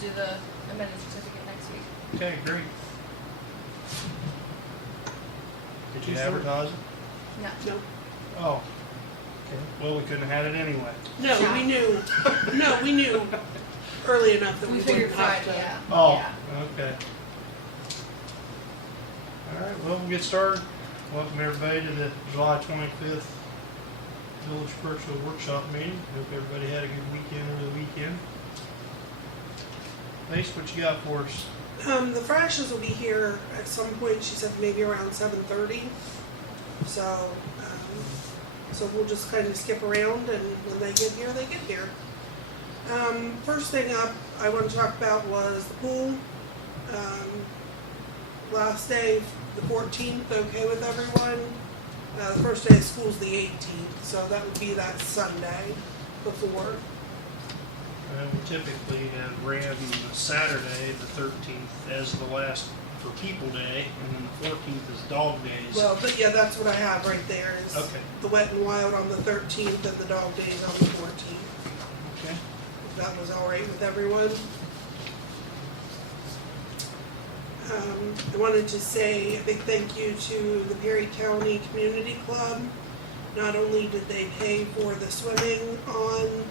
do the amended certificate next week. Okay, great. Did you advertise it? No. No. Oh. Okay. Well, we couldn't have had it anyway. No, Yeah. we knew. No, we knew early enough that We we figured wouldn't have Friday, to. yeah. Oh, Yeah. okay. All right, well, we'll get started. Welcome everybody to the July 25th Village Virtual Workshop meeting. Hope everybody had a good weekend over the weekend. Mace, what you got for us? The frashes will be here at some point. She said maybe around 7:30. So we'll just kind of skip around, and when they get here, they get here. First thing up I want to talk about was the pool. Last day, the 14th, okay with everyone. The first day of school is the 18th, so that would be that Sunday before. We typically have ran Saturday, the 13th, as the last for People Day, and then the 14th is Dog Days. Well, but yeah, that's what I have right there is Okay. the Wet and Wild on the 13th and the Dog Days on the 14th. Okay. If that was all right with everyone. I wanted to say a big thank you to the Perry County Community Club. Not only did they pay for the swimming on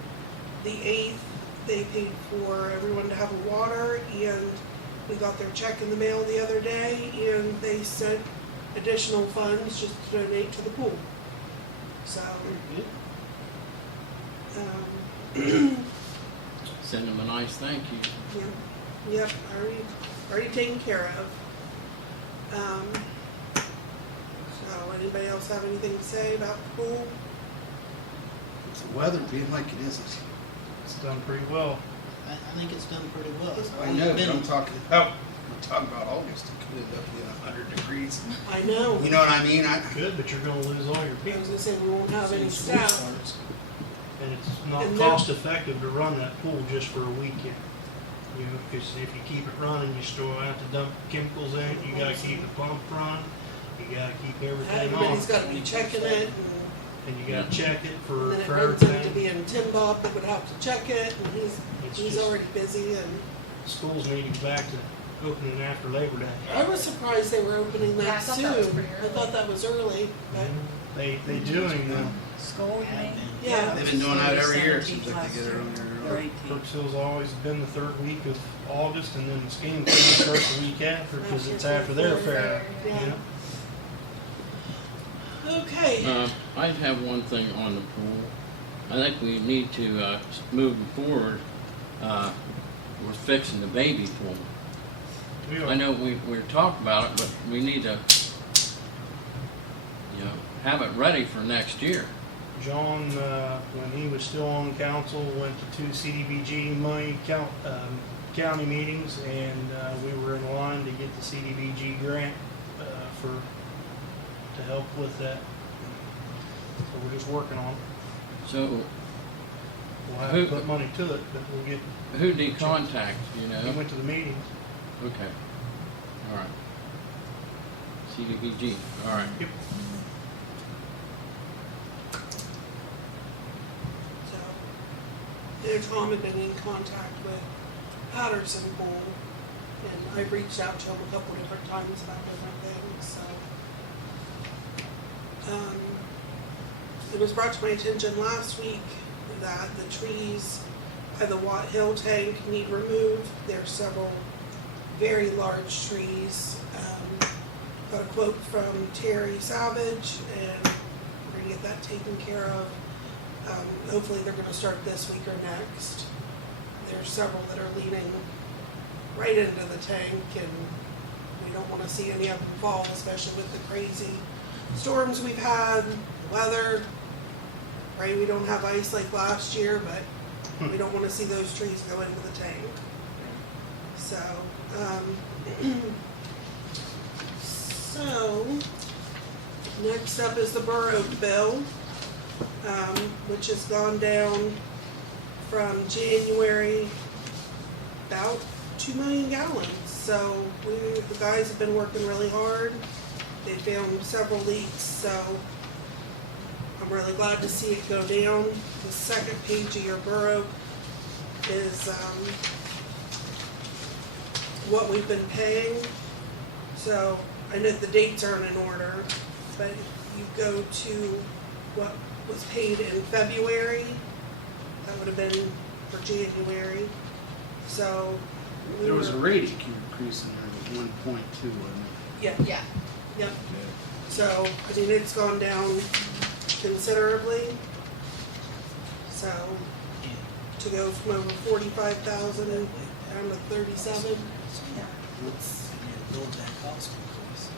the 8th, they paid for everyone to have a water, and we got their check in the mail the other day, and they sent additional funds just to donate to the pool. So, Send them a nice thank you. yep, already taken care of. So anybody else have anything to say about the pool? It's the weather being like it is. It's done pretty well. I think it's done pretty well. It's I only know, but been- I'm talking about August. It could end up being 100 degrees. I know. You know what I mean? Good, but you're going to lose all your I people. was gonna say we won't have any School staff. starts. And it's not And then- cost effective to run that pool just for a weekend. You know, because if you keep it running, you still have to dump chemicals in it. You got to keep the pump running. You got to keep everything on. Everybody's got to be checking it, And you got to check it for, and then it for runs into everything. being Tim Bob that would have to check it, and It's he's just- already busy. And Schools need to get back to opening after Labor Day. I was surprised they were opening Yeah, I that thought soon. that was pretty I early. thought that was early, but They doing School, you Have mean? been. yeah. They've been doing that every year. It seems like they get it earlier. Crooksville's always been the third week of August, and then the skiing starts the week after because it's after their fair. You Yeah. know? Okay. I have one thing on the pool. I think we need to, moving forward, we're fixing the baby pool. We I are. know we're talking about it, but we need to, have it ready for next year. John, when he was still on council, went to 2 CDBG money county meetings, and we were in line to get the CDBG grant to help with that. So we're just working on it. So We'll have Who- to put money to it, but we'll get. who do you contact, He went to the meetings. Okay. All right. CDBG, all right. Yep. So, Tom had been in contact with Patterson Pool, and I've reached out to him a couple different times about different things, so. It was brought to my attention last week that the trees by the Watt Hill tank need removed. There's several very large trees. Got a quote from Terry Savage, and we're gonna get that taken care of. Hopefully they're gonna start this week or next. There's several that are leaning right into the tank, and we don't wanna see any of them fall, especially with the crazy storms we've had, the weather. Pray we don't have ice like last year, but we don't wanna see those trees go into the tank. So, next up is the Burr bill, which has gone down from January about 2 million gallons. So the guys have been working really hard. They found several leaks, so I'm really glad to see it go down. The second page of your Burr is what we've been paying. So I know the dates aren't in order, but you go to what was paid in February, that would have been for January. So we There was a were- rate increase in there, it was 1.2, wasn't Yeah, Yeah. yep. it? So, I mean, it's gone down considerably. So, Yeah. to go from over 45,000 down to 37, Yeah. What's, absorb that cost increase.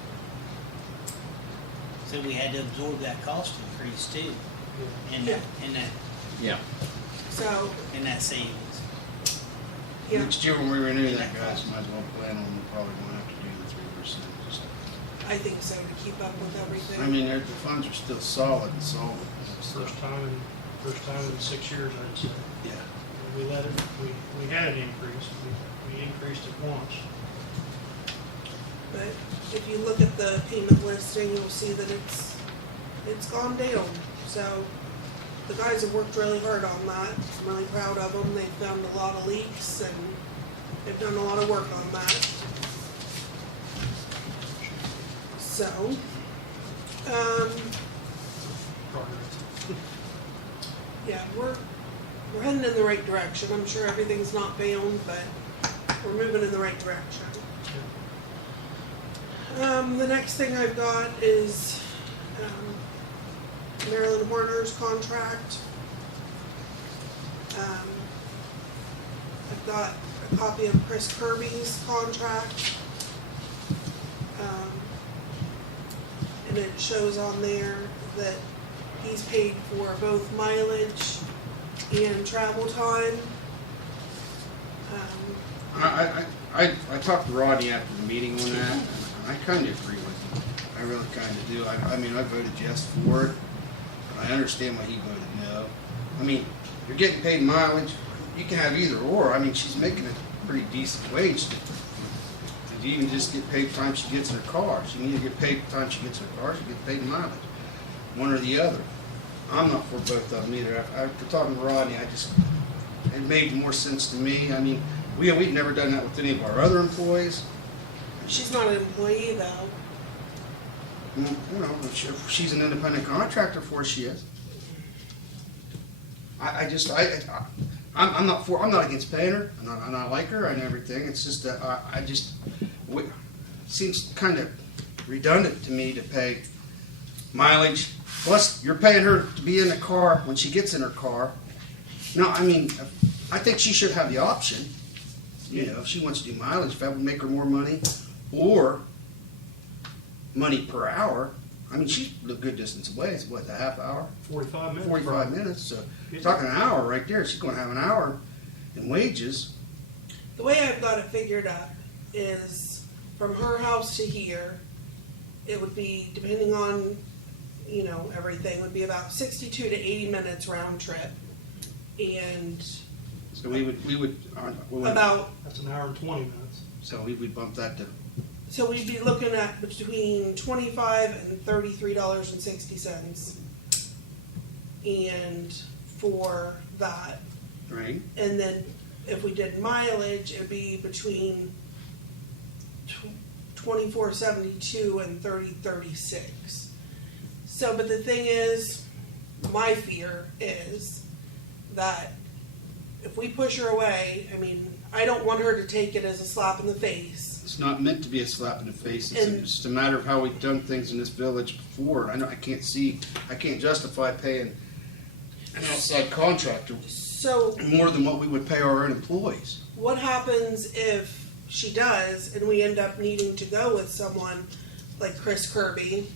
So we had to absorb that cost increase too, in that, Yeah. so, in that savings. yeah. Next year when we renew that, guys, might as well plan on, we're probably gonna have to do the 3%. I think so, to keep up with everything. I mean, the funds are still solid and solid. First time in 6 years, I'd say. Yeah. We let it, we had it increase, we increased it once. But if you look at the payment listing, you'll see that it's gone down. So, the guys have worked really hard on that. I'm really proud of them. They've found a lot of leaks and they've done a lot of work on that. So, Progress. yeah, we're heading in the right direction. I'm sure everything's not found, but we're moving in the right direction. The next thing I've got is Marilyn Horner's contract. I've got a copy of Chris Kirby's contract. And it shows on there that he's paid for both mileage and travel time. I talked to Rodney after the meeting on that, and I kind of agree with him. I really kind of do. I mean, I voted yes for it, but I understand why he voted no. I mean, you're getting paid mileage, you can have either or. I mean, she's making a pretty decent wage. You even just get paid the time she gets in her car. She can either get paid the time she gets in her car, she gets paid mileage. One or the other. I'm not for both of them either. After talking to Rodney, it made more sense to me. I mean, we've never done that with any of our other employees. She's not an employee though. You know, if she's an independent contractor for us, she is. I'm not against paying her. I'm not like her and everything. It's just that it seems kind of redundant to me to pay mileage. Plus, you're paying her to be in the car when she gets in her car. No, I mean, I think she should have the option. You know, if she wants to do mileage, if that would make her more money, or money per hour. I mean, she's a good distance away. It's what, a half hour? 45 minutes. 45 minutes. So you're talking an hour right there. She's going to have an hour in wages. The way I've got it figured out is from her house to here, it would be, depending on, you know, everything, would be about 62 to 80 minutes round trip. And So we would about, That's an hour and 20 minutes. so we would bump that to, so we'd be looking at between $25 and $33.60. And for that, right? and then if we did mileage, it'd be between $24.72 and $30.36. So, but the thing is, my fear is that if we push her away, I mean, I don't want her to take it as a slap in the face. It's not meant to be a slap in the face. It's And- just a matter of how we've done things in this village before. I can't justify paying an outside contractor So, more than what we would pay our own employees. what happens if she does and we end up needing to go with someone like Chris Kirby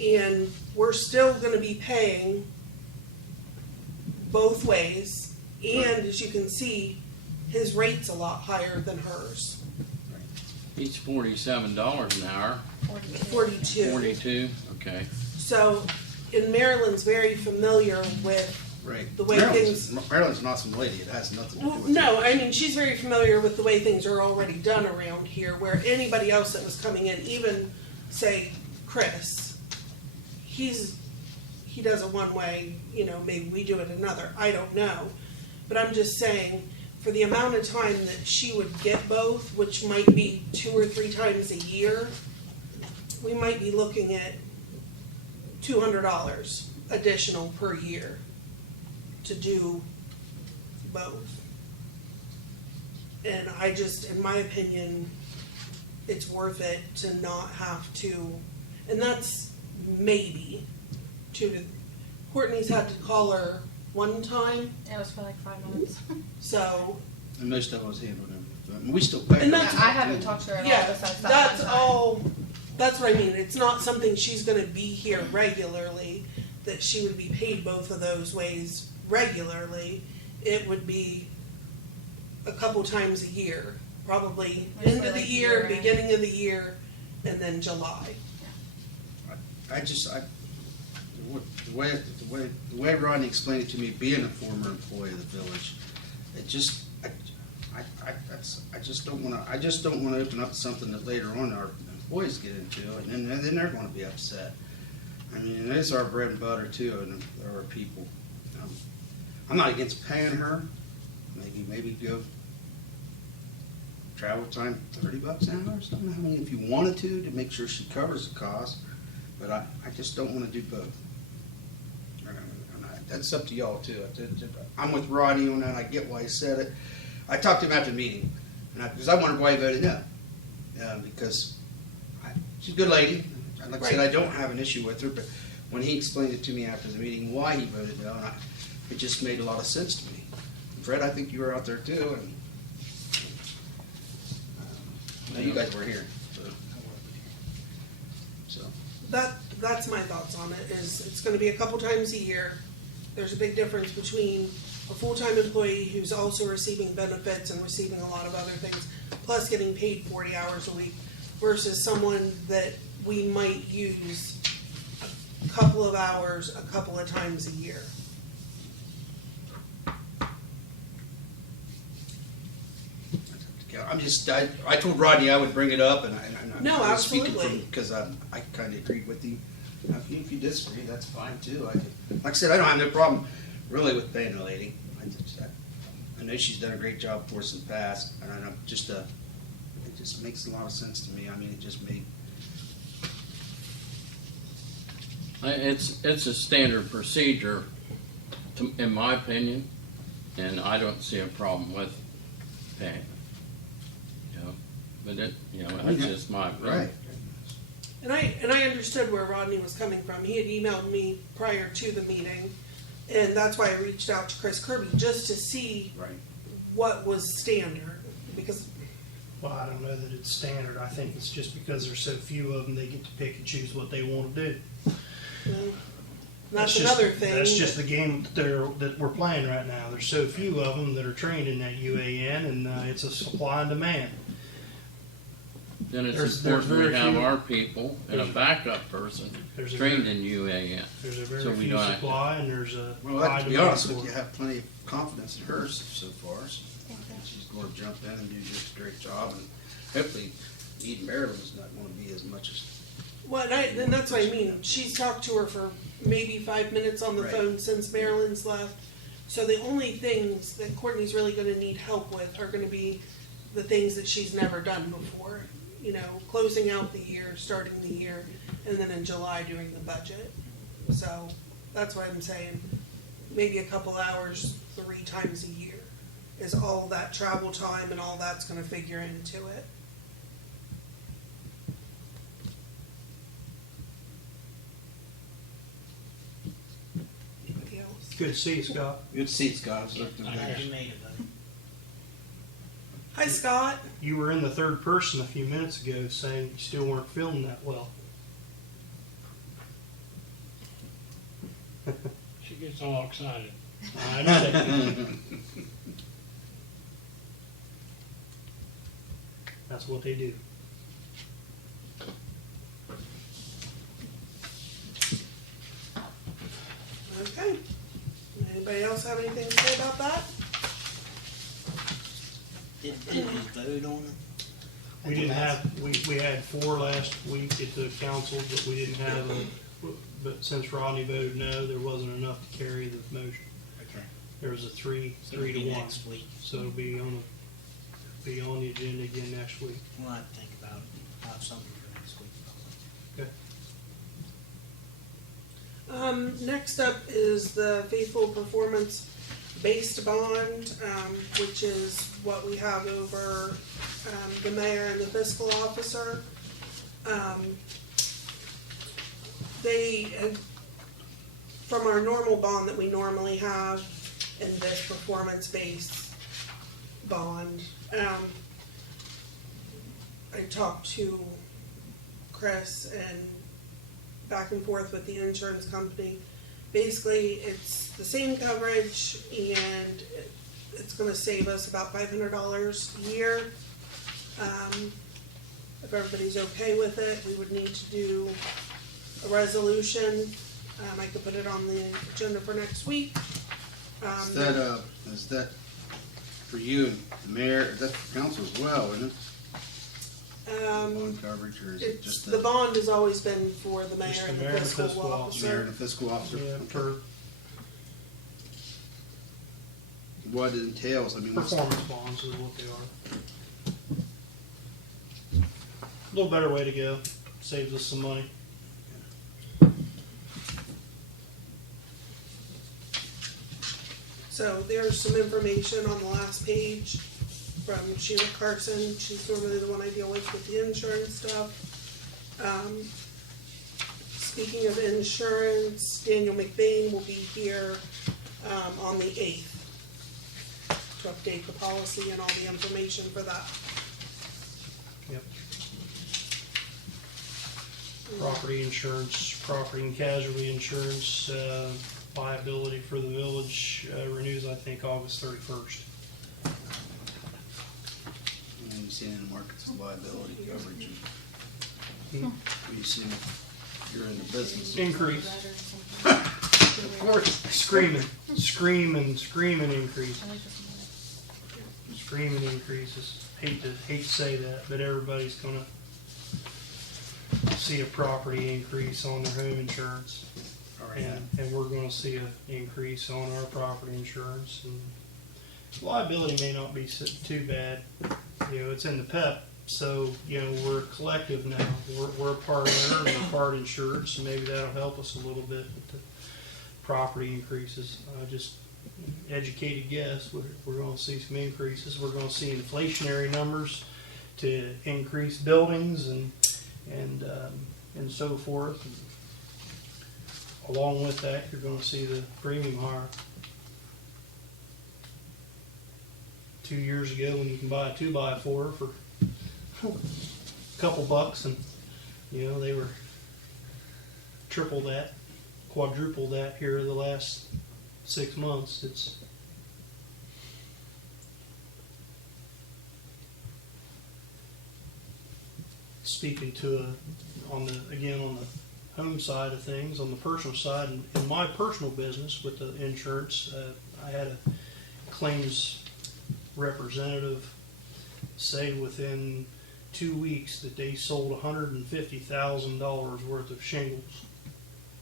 and we're still gonna be paying both ways, and as you can see, his rate's a lot higher than hers, Each $47 an hour. 42. 42. Okay. So, and Marilyn's very familiar with, Right. The way Maryland's an awesome lady. It has nothing to do well, with no, it. I mean, she's very familiar with the way things are already done around here, where anybody else that was coming in, even, say, Chris, he does it one way, you know, maybe we do it another, I don't know. But I'm just saying, for the amount of time that she would get both, which might be 2 or 3 times a year, we might be looking at $200 additional per year to do both. And I just, in my opinion, it's worth it to not have to, and that's maybe Courtney's had to call her one time, It was for like 5 months. so, And most of us handle them. I mean, we still pay. And her. that's- I haven't talked to her at all yeah, besides that that's one time. all, that's what I mean, it's not something she's gonna be here regularly, that she would be paid both of those ways regularly. It would be a couple times a year, probably Like end for of the like year, year-end. beginning of the year, and then July. The way Rodney explained it to me, being a former employee of the village, it just, I just don't wanna open up something that later on our employees get into, and then they're gonna be upset. I mean, it is our bread and butter too, and there are people. I'm not against paying her, maybe go travel time $30 an hour or something. I mean, if you wanted to make sure she covers the cost, but I just don't wanna do both. That's up to y'all too. I'm with Rodney on that. I get why he said it. I talked to him after the meeting, because I wondered why he voted no. Because she's a good lady. Like I said, I don't have an issue with her, but when he explained it to me after the meeting why he voted no, it just made a lot of sense to me. Fred, I think you were out there too, and no, you guys were here. So. That's my thoughts on it, is it's gonna be a couple times a year. There's a big difference between a full-time employee who's also receiving benefits and receiving a lot of other things, plus getting paid 40 hours a week, versus someone that we might use a couple of hours, a couple of times a year. I told Rodney I would bring it up, and No, I was speaking absolutely. because I kind of agreed with you. If you disagree, that's fine too. Like I said, I don't have no problem really with paying the lady. I know she's done a great job for us in the past, and I know it just makes a lot of sense to me. I mean, it just made. It's a standard procedure, in my opinion, and I don't see a problem with paying. You know, but that's just my opinion. Right. And I understood where Rodney was coming from. He had emailed me prior to the meeting, and that's why I reached out to Chris Kirby, just to see Right. what was standard, because, Well, I don't know that it's standard. I think it's just because there's so few of them, they get to pick and choose what they want to do. you know, that's just- another thing. That's just the game that we're playing right now. There's so few of them that are trained in that UAN, and it's a supply and demand. Then it's There's important we very have few- our people and a there's- backup person There's a trained very- in UAN. There's a very So we few don't have to- supply, and there's a Well, high to be demand honest for with you, it. I have plenty of confidence in her so far. She's going to jump in and do just a great job, and hopefully, Eden Maryland's not going to be as much as. Well, and that's what I mean. She's talked to her for maybe 5 minutes on the Right. phone since Marilyn's left. So the only things that Courtney's really going to need help with are going to be the things that she's never done before. You know, closing out the year, starting the year, and then in July doing the budget. So that's what I'm saying. Maybe a couple hours 3 times a year is all that travel time, and all that's going to figure into it. Anybody else? Good to see you, Scott. Good seats, guys. I haven't made it, buddy. Hi, Scott. You were in the third person a few minutes ago saying you still weren't feeling that well. She gets all excited. I understand. That's what they do. Okay. Anybody else have anything to say about that? Did we vote on it? We didn't have, we had 4 last week at the council, but we didn't have, but since Rodney voted no, there wasn't enough to carry the motion. Okay. There was a three So it'll to be one. next week. So it'll be on the agenda again next week. We'll have to think about it. I'll have something for next week probably. Okay. Next up is the faithful performance-based bond, which is what we have over the mayor and the fiscal officer. From our normal bond that we normally have in this performance-based bond, I talked to Chris and back and forth with the insurance company. Basically, it's the same coverage and it's gonna save us about $500 a year. If everybody's okay with it, we would need to do a resolution. I could put it on the agenda for next week. Is that for you and the mayor, that's for council as well, isn't it? Bond coverage, or is it It's, just the bond has always been for the Just mayor the and the mayor and the fiscal fiscal mayor officer. and the fiscal officer? Yeah, Okay. for What it entails, I mean, what's performance bonds is what they are. A little better way to go. Saves us some money. So there's some information on the last page from Sheila Carson. She's normally the one I deal with the insurance stuff. Speaking of insurance, Daniel McBain will be here on the 8th to update the policy and all the information for that. Yep. Property insurance, property and casualty insurance, liability for the village renews, I think, August 31st. and you see in the markets of liability coverage? Hmm. You see, you're in the business. Increase. Of course. Screaming increase. I like this one. Screaming increases. Hate to say that, but everybody's gonna see a property increase on their home insurance. And we're gonna see an increase on our property insurance. And liability may not be too bad. You know, it's in the PEP, so, you know, we're a collective now. We're a part owner, we're part insured, so maybe that'll help us a little bit with the property increases. Just educated guess, we're gonna see some increases. We're gonna see inflationary numbers to increase buildings and so forth. Along with that, you're gonna see the premium higher. 2 years ago, when you can buy a 2x4 for a couple bucks, and you know they were triple that, quadruple that here the last 6 months. It's speaking to on the home side of things, on the personal side, and in my personal business with the insurance, I had a claims representative say within 2 weeks that they sold $150,000 worth of shingles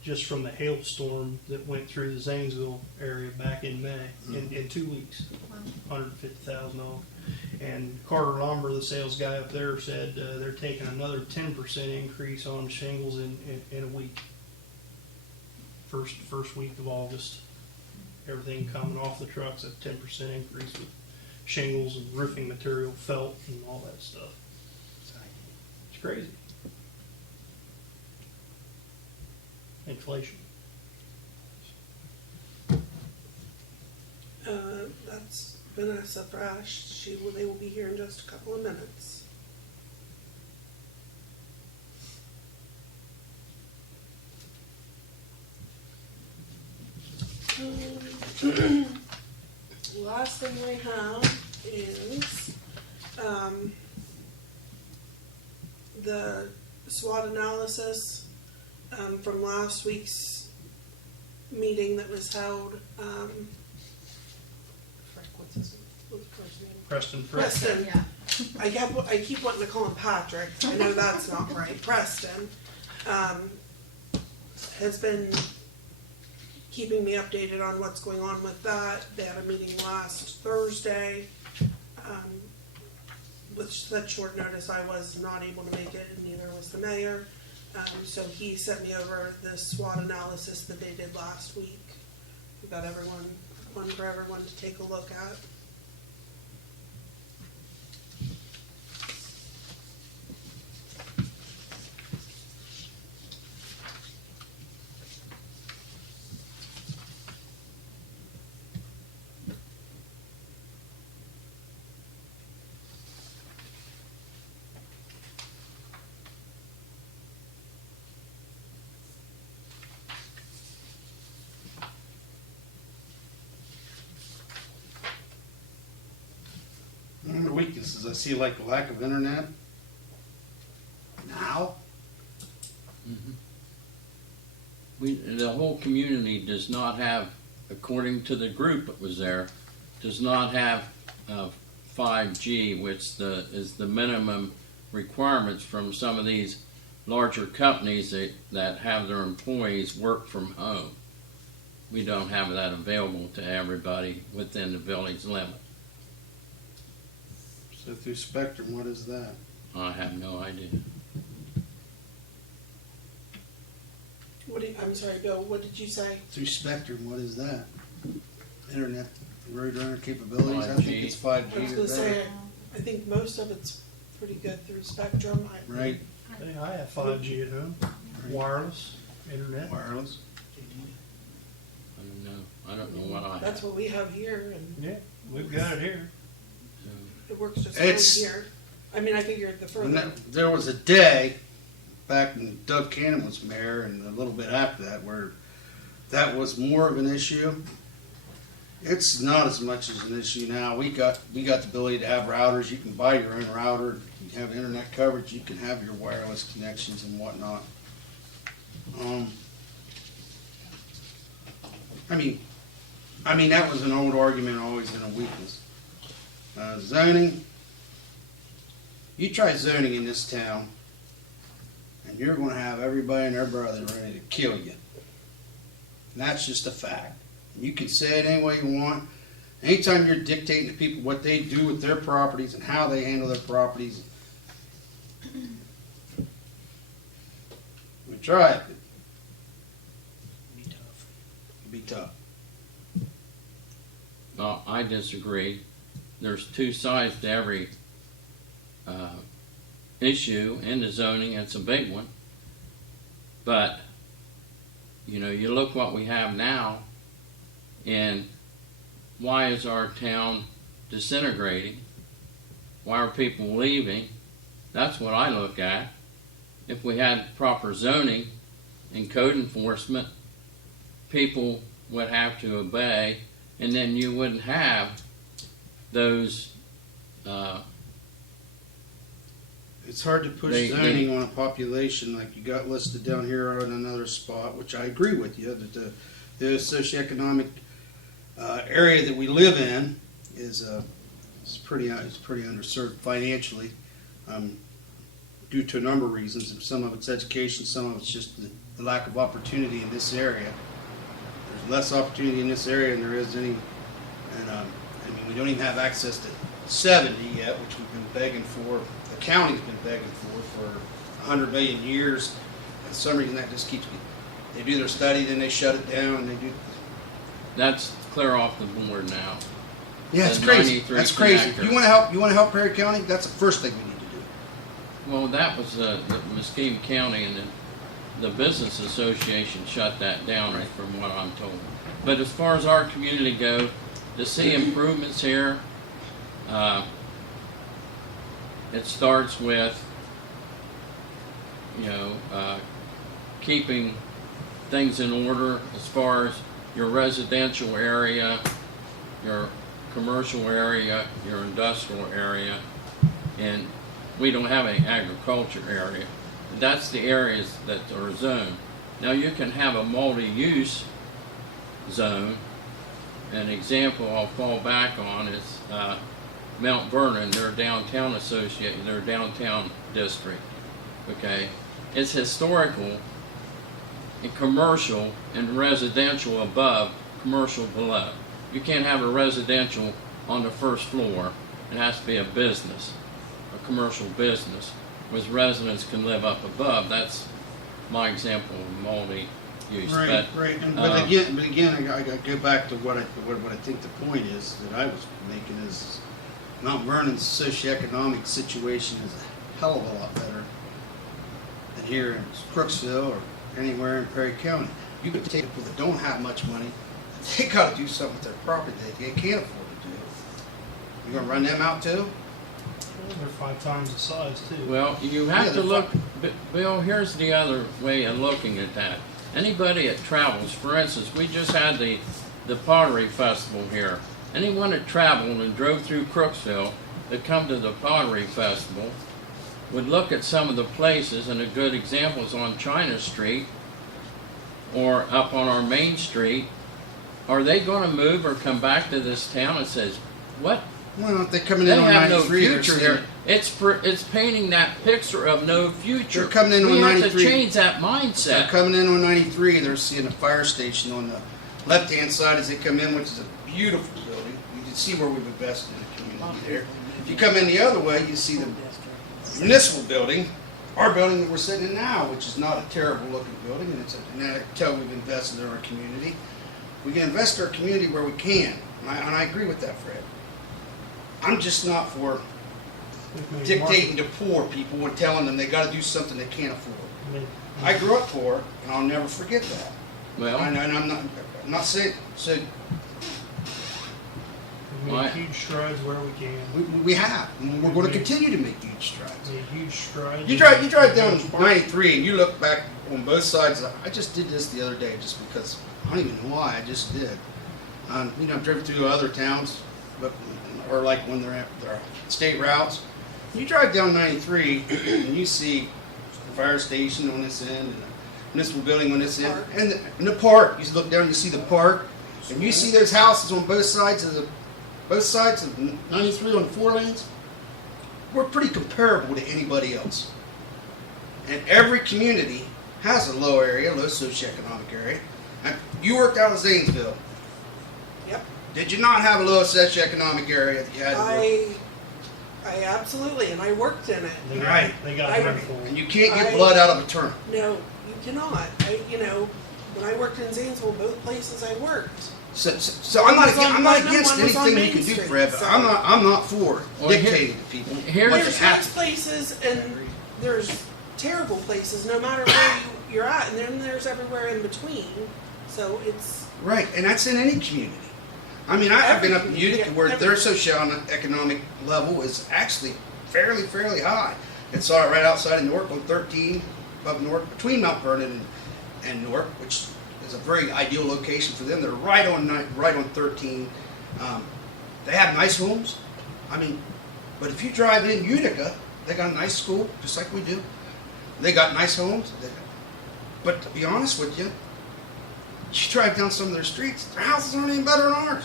just from the hailstorm that went through the Zanesville area back in May. In 2 weeks, $150,000. And Carter Lumber, the sales guy up there, said they're taking another 10% increase on shingles in a week. First week of August, everything coming off the trucks, a 10% increase with shingles and roofing material, felt, and all that stuff. It's crazy. Inflation. That's Vanessa Frash. They will be here in just a couple of minutes. Last thing I have is the SWOT analysis from last week's meeting that was held. What's his first name? Preston. Preston. Yeah. I keep wanting to call him Patrick. I know that's not right. Preston has been keeping me updated on what's going on with that. They had a meeting last Thursday, with such short notice I was not able to make it, and neither was the mayor. So he sent me over this SWOT analysis that they did last week. We got one for everyone to take a look at. One of the weaknesses I see, like the lack of internet. Now, The whole community does not have, according to the group that was there, does not have 5G, which is the minimum requirements from some of these larger companies that have their employees work from home. We don't have that available to everybody within the village limit. so through Spectrum, what is that? I have no idea. I'm sorry, Bill, what did you say? Through Spectrum, what is that? Internet, roadrunner capabilities, I 5G. think it's 5G I was or gonna say, better. I think most of it's pretty good through Spectrum. Right, Hey, I have 5G at home, wireless, internet. wireless. I don't know what I That's have. what we have here, and Yeah, we've got it here. it works just It's- fine here. I mean, I figured the And further, there was a day back when Doug Cannon was mayor and a little bit after that where that was more of an issue. It's not as much as an issue now. We got the ability to have routers. You can buy your own router. You can have internet coverage. You can have your wireless connections and whatnot. I mean that was an old argument, always been a weakness. Zoning. You try zoning in this town, and you're going to have everybody and their brother ready to kill you. And that's just a fact. You can say it any way you want. Anytime you're dictating to people what they do with their properties and how they handle their properties, we try it. It'd be tough. I disagree. There's two sides to every issue in the zoning. It's a big one. But, you look what we have now, and why is our town disintegrating? Why are people leaving? That's what I look at. If we had proper zoning and code enforcement, people would have to obey, and then you wouldn't have those It's hard to push They- zoning on a population like you got listed down here on another spot, which I agree with you, that the socioeconomic area that we live in is pretty underserved financially, due to a number of reasons. Some of it's education, some of it's just the lack of opportunity in this area. There's less opportunity in this area than there is any, and I mean, we don't even have access to 70 yet, which we've been begging for. The county's been begging for 100 million years. And for some reason that just keeps, they do their study, then they shut it down, and they do. that's clear off the board now. Yeah, it's The crazy. 93 That's crazy. connector. You want to help? You want to help Perry County? That's the first thing we need to do. Well, that was the Mesquite County, and the business association shut that down, Right. from what I'm told. But as far as our community go, to see improvements here, it starts with, keeping things in order as far as your residential area, your commercial area, your industrial area, and we don't have an agriculture area. That's the areas that are zoned. Now you can have a multi-use zone. An example I'll fall back on is Mount Vernon, their downtown their downtown district. Okay, it's historical commercial and residential above, commercial below. You can't have a residential on the first floor. It has to be a business, a commercial business, where residents can live up above. That's my example of multi-use. Right, But, right. And, uh, but again, I go back to what I think the point is that I was making is Mount Vernon's socioeconomic situation is a hell of a lot better than here in Crooksville or anywhere in Perry County. You could take people that don't have much money, they got to do something with their property that they can't afford to do. You gonna run them out too? They're 5 times the size too. well, you have Yeah, to they're look, Bill, here's the other way of looking at that. Anybody that travels, for instance, we just had the Pottery Festival here. Anyone that traveled and drove through Crooksville that come to the Pottery Festival would look at some of the places, and a good example is on China Street or up on our main street. Are they going to move or come back to this town and says, what? Well, if they're coming They in on have no 93, they're future seeing- here. It's painting that picture of no future. They're coming in we on have 93. to change that They're mindset. coming in on 93, they're seeing a fire station on the left-hand side as they come in, which is a beautiful building. You can see where we've invested in the community there. If you come in the other way, you see the municipal building, our building that we're sitting in now, which is not a terrible looking building, and I can tell we've invested in our community. We can invest in our community where we can, and I agree with that, Fred. I'm just not for We've made dictating to poor people and telling them they gotta do something they can't afford. market- I grew up poor, and I'll never forget that. Well, And I'm not saying, so We've Why- made huge strides where we can. we have, and we're gonna continue to make huge strides. Made huge strides. You drive down 93 and you look back on both sides. I just did this the other day just because, I don't even know why, I just did. You know, I've driven through other towns, but, or like when they're at their state routes. You drive down 93 and you see the fire station on this end and the municipal building on this end. Park. And the park, you look down, you see the park, and you see those houses on both sides of 93 on 4 lanes. We're pretty comparable to anybody else. And every community has a low area, low socioeconomic area. And you worked out of Zanesville. Yep. Did you not have a low socioeconomic area that you had to work? I absolutely, and I worked in it. They got, Right. They got I- handful. And you can't get I- blood out of a turnip. No, you cannot. When I worked in Zanesville, both places I worked. So I'm not One was on I'm not Putnam, against one was on anything you Main can do, Street, Fred. But so- I'm not for Well, here- dictating to people here's- what they There's have nice to. places and there's terrible places, no matter where you're at, and then there's everywhere in between. So it's Right, and that's in any community. I mean, I've been up in Every Utica community, where their every- socioeconomic level is actually fairly high. It's right outside of Newark on 13, above Newark, between Mount Vernon and Newark, which is a very ideal location for them. They're right on 13. They have nice homes. I mean, but if you drive in Utica, they got a nice school, just like we do. They got nice homes. But to be honest with you, you drive down some of their streets, their houses aren't even better than ours.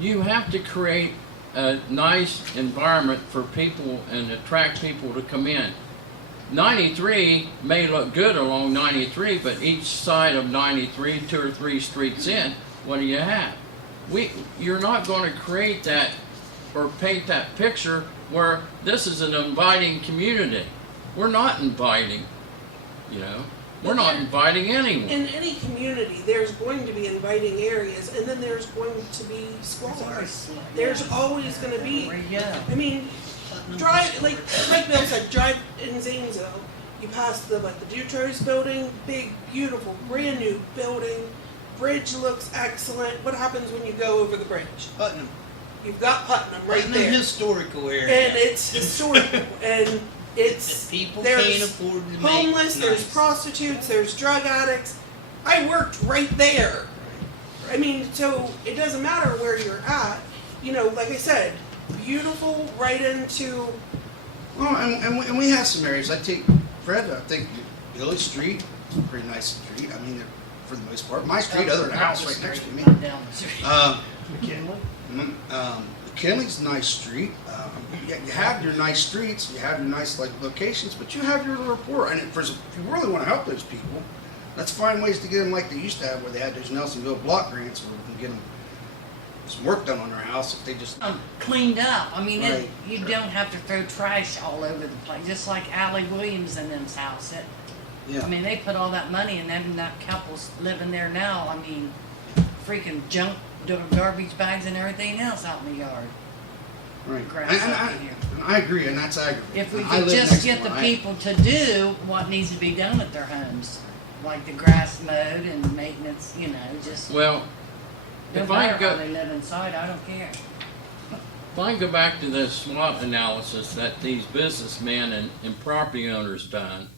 you have to create a nice environment for people and attract people to come in. 93 may look good along 93, but each side of 93, 2 or 3 streets in, what do you have? You're not going to create that or paint that picture where this is an inviting community. We're not inviting, We're not inviting anyone. in any community. There's going to be inviting areas, and then there's going to be squalor. There's always going to be. Where you go? I mean, drive like Bill said. Drive in Zanesville. You pass the Dutros building, big, beautiful, brand new building. Bridge looks excellent. What happens when you go over the bridge? Putnam. You've got Putnam right Putnam there, historical area. and it's historical, and it's People there's can't afford to make homeless. There's nice. prostitutes. There's drug addicts. I worked right there. I mean, so it doesn't matter where you're at. Like I said, beautiful right into. Well, and we have some areas. I think Billy Street is a pretty nice street. I mean, for the most part, my street, other than the house right next to me. Not down the street. McKinley. McKinley's a nice street. you have your nice streets, you have your nice like locations, but you have your little poor. And if you really want to help those people, let's find ways to get them like they used to have, where they had those Nelsonville block grants, where we can get them some work done on their house if they just. Cleaned up. I mean, Right. you don't have to throw trash all over the place, just like Allie Williams and them's house. Yeah. I mean, they put all that money in them, and that couple's living there now. I mean, freaking junk, garbage bags and everything else out in the yard. Right. Grass up in here. And I agree, and that's aggravating. If we And I could live just next get the door. people to do what needs to be done at their homes, like the grass mowed and maintenance, you know, just Well, no if I matter how go, they live inside, I don't care. if I go back to the SWOT analysis that these businessmen and property owners done,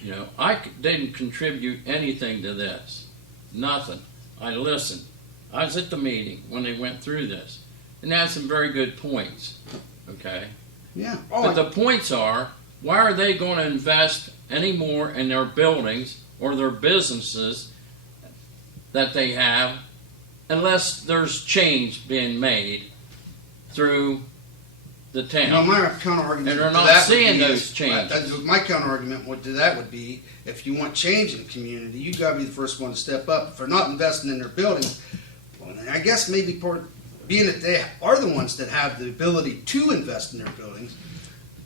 you know, didn't contribute anything to this. Nothing. I listened. I was at the meeting when they went through this. And they had some very good points. Okay? Yeah. But the points are, why are they going to invest any more in their buildings or their businesses that they have unless there's change being made through the town? No, my counter argument. And they're to not that would seeing be those is- changes. My counter argument would be, if you want change in the community, you got to be the first one to step up. If they're not investing in their buildings, well, I guess maybe being that they are the ones that have the ability to invest in their buildings,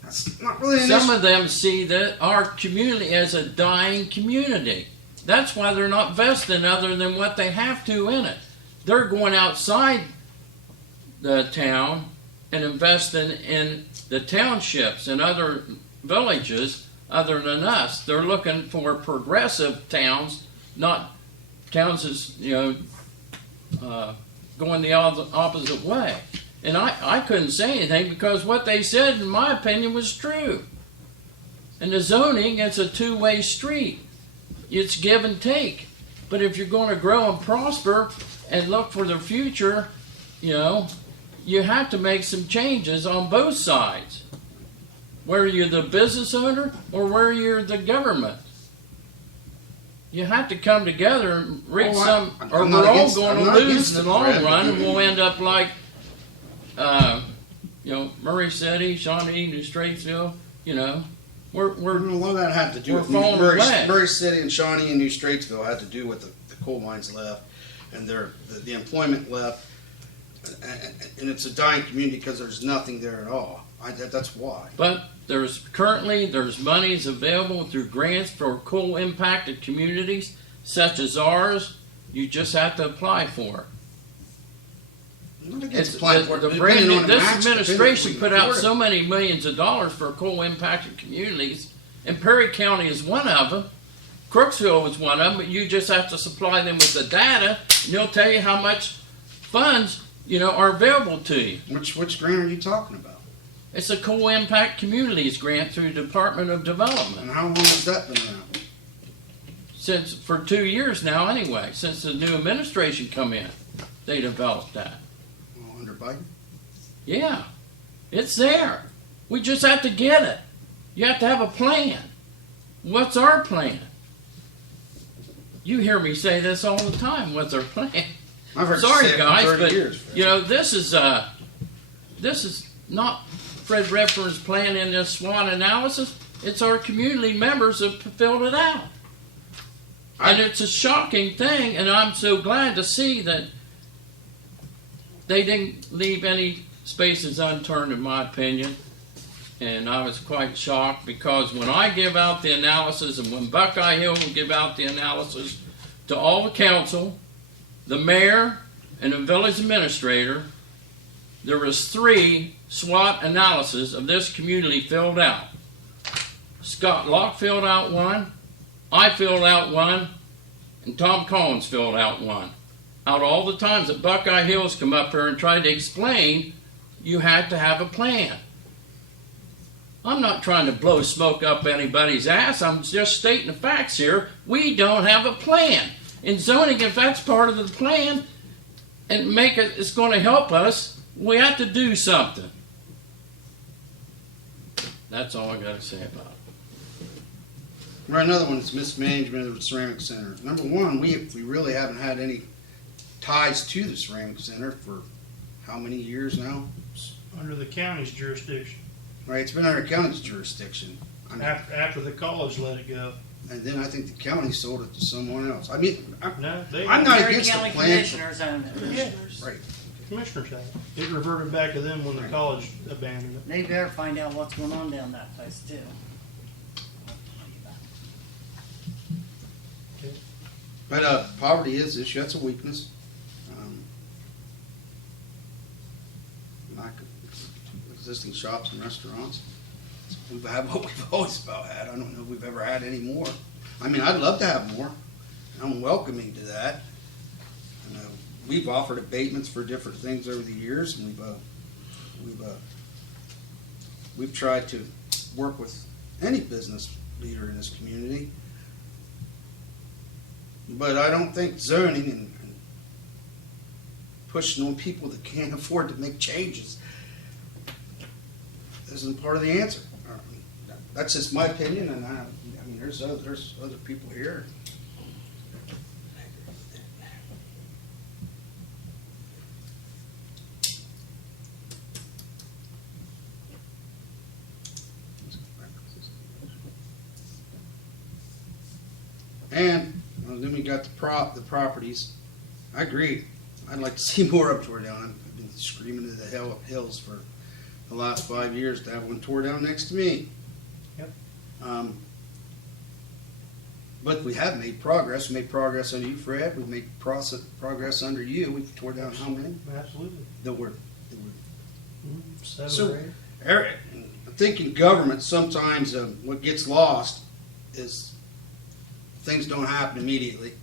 that's not really an Some issue. of them see that our community as a dying community. That's why they're not vesting other than what they have to in it. They're going outside the town and investing in the townships and other villages other than us. They're looking for progressive towns, not towns that's, going the opposite way. And I couldn't say anything because what they said, in my opinion, was true. And the zoning, it's a two-way street. It's give and take. But if you're going to grow and prosper and look for the future, you have to make some changes on both sides. Whether you're the business owner or where you're the government. You have to come together and reach or I'm we're not all against- going I'm to not lose against in the it, long Fred, run, but- and we'll end up like, Murray City, Shawnee, New Straitsville. We're A lot of that had to do we're with falling away. Murray City and Shawnee and New Straitsville had to do with the coal mines left and the employment left, and it's a dying community because there's nothing there at all. That's why. But there's monies available through grants for coal impacted communities such as ours. You just have to apply for it. I'm not against It's applying for it, the but brand depending new, on the this match, administration depending put on out what we so can many millions of dollars for coal impacted communities, and Perry County is one of them. Crooksville is one of them, but you just have to supply them with the data, and they'll tell you how much funds are available to you. afford. Which grant are you talking about? It's a coal impact communities grant through the Department of Development. And how long has that been around? For 2 years now anyway, since the new administration come in, they developed that. Well, under Biden? Yeah, it's there. We just have to get it. You have to have a plan. What's our plan? You hear me say this all the time. What's our plan? I've heard you Sorry, say it for guys, 30 but years. this is not Fred Redfern's plan in this SWOT analysis. It's our community members that filled it out. And it's a shocking thing, and I'm so glad to see that they didn't leave any spaces unturned, in my opinion. And I was quite shocked because when I give out the analysis, and when Buckeye Hill will give out the analysis to all the council, the mayor, and the village administrator, there was 3 SWOT analyses of this community filled out. Scott Locke filled out one, I filled out one, and Tom Collins filled out one. Out of all the times that Buckeye Hills come up here and tried to explain, you had to have a plan. I'm not trying to blow smoke up anybody's ass. I'm just stating the facts here. We don't have a plan. In zoning, if that's part of the plan and it's going to help us, we have to do something. That's all I got to say about it. Right, another one is mismanagement of the ceramic center. Number one, we really haven't had any ties to the ceramic center for how many years now? Under the county's jurisdiction, Right, it's been under county's jurisdiction. I mean, after the college let it go. and then I think the county sold it to someone else. I mean, No, they, I'm not Perry against the County plan. Commissioners own it. Commissioners. Right. commissioners had it. It reverted back to them when the Right. college abandoned it. They better find out what's going on down that place too. But poverty is an issue. That's a weakness. Lack of existing shops and restaurants. We've had what we've always about had. I don't know if we've ever had any more. I mean, I'd love to have more. I'm welcoming to that. And, we've offered abatements for different things over the years, and we've tried to work with any business leader in this community. But I don't think zoning and pushing on people that can't afford to make changes isn't part of the answer. That's just my opinion, and I mean, there's other people here. And then we got the properties. I agree. I'd like to see more up tore down. I've been screaming to the hills for the last 5 years to have one tore down next to me. Yep. But we have made progress. We made progress under you, Fred. We've made progress under you. We've tore down how many? Absolutely. That were 7 So- or 8. Eric, I think in government sometimes what gets lost is things don't happen immediately.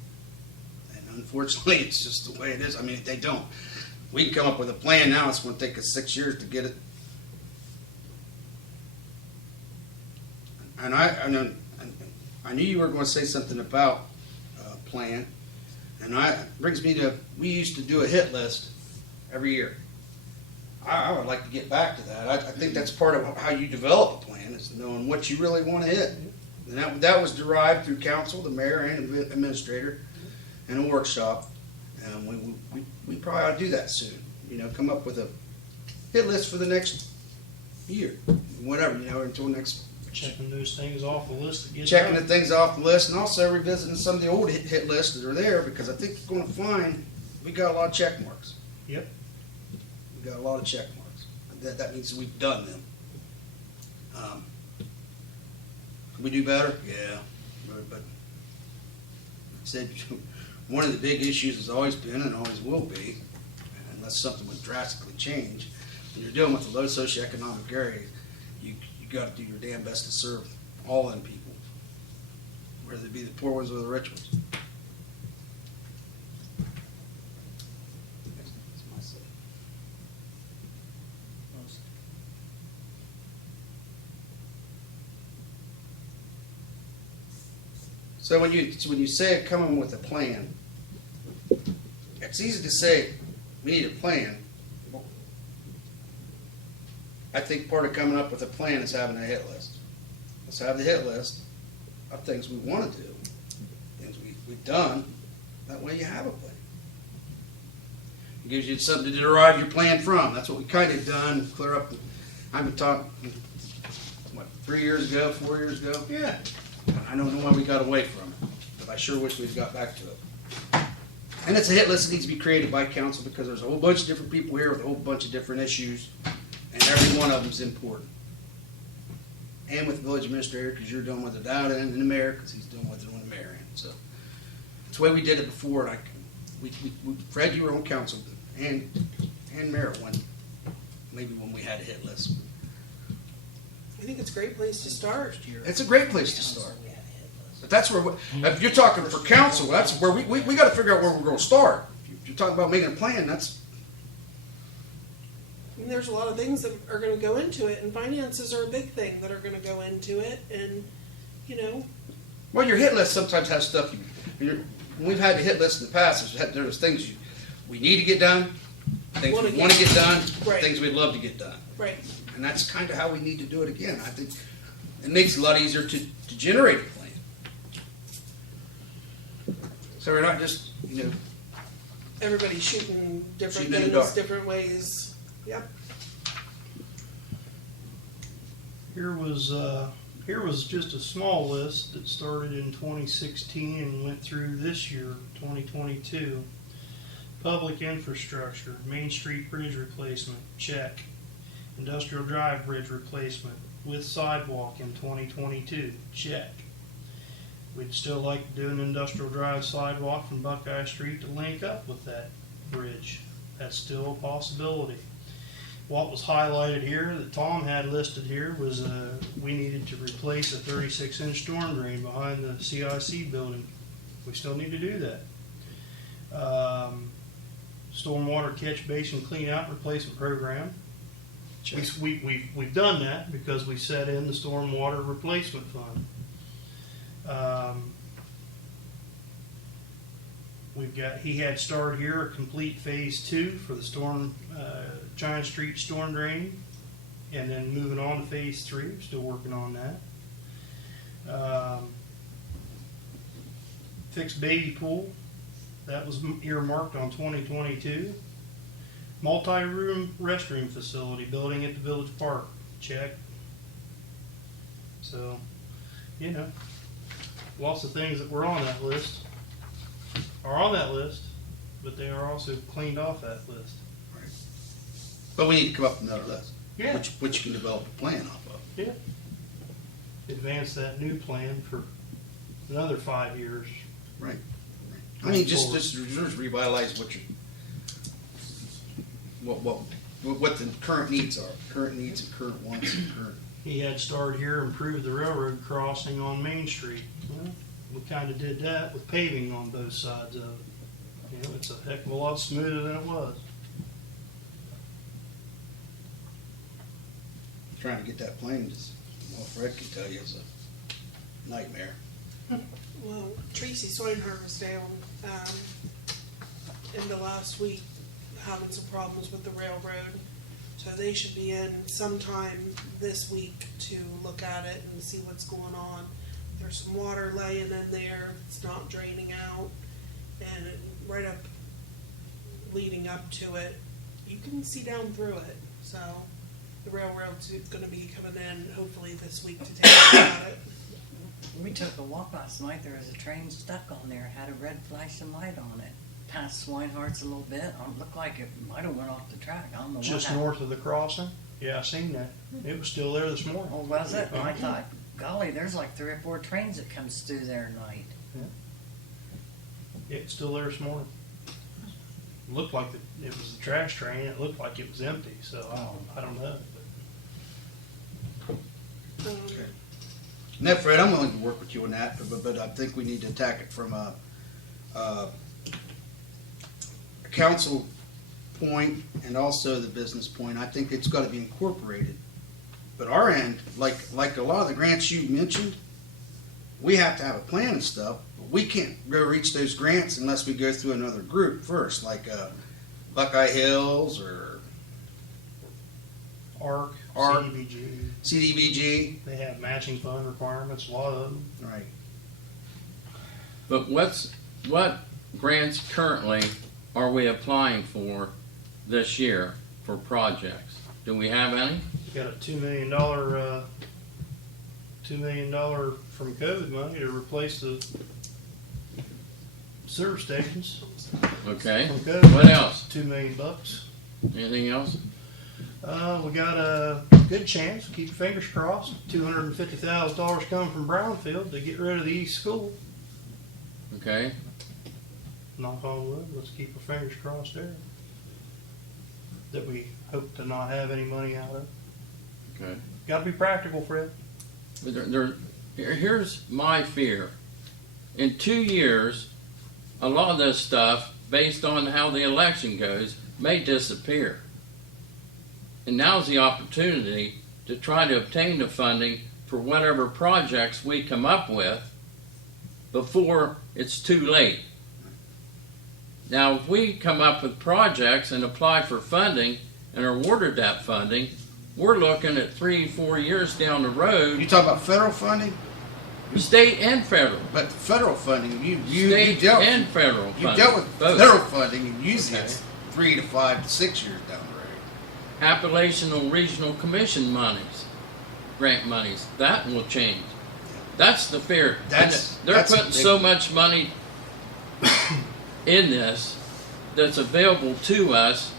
And unfortunately, it's just the way it is. I mean, they don't. We can come up with a plan now. It's going to take us 6 years to get it. And I knew you were going to say something about plan. And it brings me to, we used to do a hit list every year. I would like to get back to that. I think that's part of how you develop a plan, is knowing what you really want to hit. And that was derived through council, the mayor and the administrator, and a workshop. And we probably ought to do that soon. Come up with a hit list for the next year, whatever, until next. Checking those things off the list that get Checking the done. things off the list, and also revisiting some of the old hit lists that are there, because I think you're going to find we got a lot of check marks. Yep. We got a lot of check marks. That means we've done them. Could we do better? Yeah. But I said, one of the big issues has always been and always will be, unless something would drastically change, when you're dealing with a low socioeconomic area, you got to do your damn best to serve all them people, whether it be the poor ones or the rich ones. That's my say. So when you say coming with a plan, it's easy to say we need a plan. I think part of coming up with a plan is having a hit list. Let's have the hit list of things we want to do, things we've done. That way you have a plan. It gives you something to derive your plan from. That's what we kind of done, clear up. I've been talking, 3 years ago, 4 years ago? Yeah. I don't know why we got away from it, but I sure wish we'd got back to it. And it's a hit list that needs to be created by council, because there's a whole bunch of different people here with a whole bunch of different issues, and every one of them is important. And with the village administrator, because you're dealing with it out and the mayor, because he's dealing with it on the mayor end. So that's the way we did it before. And Fred, you were on council, and mayor when we had a hit list. I think it's a great place to start. It's a great place to start. But that's where, if you're talking for council, that's where we got to figure out where we're going to start. If you're talking about making a plan, that's. And there's a lot of things that are going to go into it, and finances are a big thing that are going to go into it, and Well, your hit list sometimes has stuff when we've had the hit list in the past, there's things we need to get done, things we want to get done, Right. things we'd love to get done. right. And that's kind of how we need to do it again. I think it makes it a lot easier to generate a plan. So we're not just, Everybody's shooting different Shooting in the things, dark. different ways. Yep. Here was just a small list that started in 2016 and went through this year, 2022. Public infrastructure, Main Street bridge replacement, check. Industrial Drive bridge replacement with sidewalk in 2022, check. We'd still like to do an Industrial Drive sidewalk from Buckeye Street to link up with that bridge. That's still a possibility. What was highlighted here that Tom had listed here was we needed to replace a 36-inch storm drain behind the CIC building. We still need to do that. Stormwater catch basin clean out replacement program. We've done that because we set in the stormwater replacement fund. He had started here a complete phase 2 for the Giant Street storm drain, and then moving on to phase 3. We're still working on that. Fixed baby pool, that was earmarked on 2022. Multi-room restroom facility building at the Village Park, check. So, lots of things that were on that list are on that list, but they are also cleaned off that list. Right. But we need to come up with another list. Yeah. Which you can develop a plan off of. Yeah. Advance that new plan for another 5 years. Right. I mean, just revitalize what the current needs are. Current needs and current wants and current. He had started here, improved the railroad crossing on Main Street. Well, we kind of did that with paving on both sides of it. It's a heck of a lot smoother than it was. Trying to get that plan, Fred can tell you, it's a nightmare. Well, Tracy Swinehart was down in the last week having some problems with the railroad. So they should be in sometime this week to look at it and see what's going on. There's some water laying in there, it's not draining out, and right up, leading up to it, you can see down through it. So the railroad's gonna be coming in hopefully this week to take a look at it. We took a walk last night. There was a train stuck on there. Had a red flashing light on it. Past Swinehart's a little bit. Looked like it might have went off the track. I don't know what Just happened. north of the crossing? Yeah, I seen that. It was still there this morning. Oh, was it? I thought, golly, there's like 3 or 4 trains that comes through there at night. It's still there this morning. Looked like it was the trash train. It looked like it was empty, so I don't know. Okay. Now, Fred, I'm willing to work with you on that, but I think we need to attack it from a council point and also the business point. I think it's got to be incorporated. But our end, like a lot of the grants you mentioned, we have to have a plan and stuff. But we can't go reach those grants unless we go through another group first, like Buckeye Hills or ARC, ARC. CDBG. CDBG. They have matching fund requirements, a lot of them. Right. But what grants currently are we applying for this year for projects? Do we have any? We got a $2 million from COVID money to replace the sewer stations. Okay. From COVID. What else? $2 million. Anything else? We got a good chance, keep your fingers crossed, $250,000 coming from Brownfield to get rid of the East School. Okay. Knock on wood, let's keep our fingers crossed there. That we hope to not have any money out of. Okay. Gotta be practical, Fred. But here's my fear. In 2 years, a lot of this stuff, based on how the election goes, may disappear. And now's the opportunity to try to obtain the funding for whatever projects we come up with before it's too late. Now, if we come up with projects and apply for funding and are awarded that funding, we're looking at 3-4 years down the road. You talk about federal funding, State and federal. but federal funding, you State dealt and federal you funding. dealt with both. federal funding, and usually Okay. it's 3 to 5 to 6 years down the road. Appalachian Regional Commission monies. grant monies. That will change. That's the fear. That's- They're that's a putting big- so much money in this that's available to us,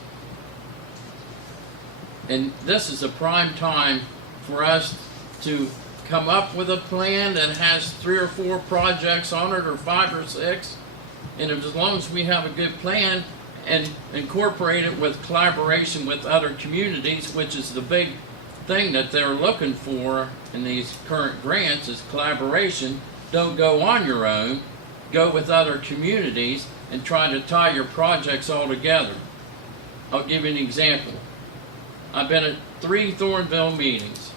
and this is a prime time for us to come up with a plan that has 3 or 4 projects on it, or 5 or 6, and as long as we have a good plan and incorporate it with collaboration with other communities, which is the big thing that they're looking for in these current grants, is collaboration. Don't go on your own, go with other communities and try to tie your projects all together. I'll give you an example. I've been at 3 Thornville meetings.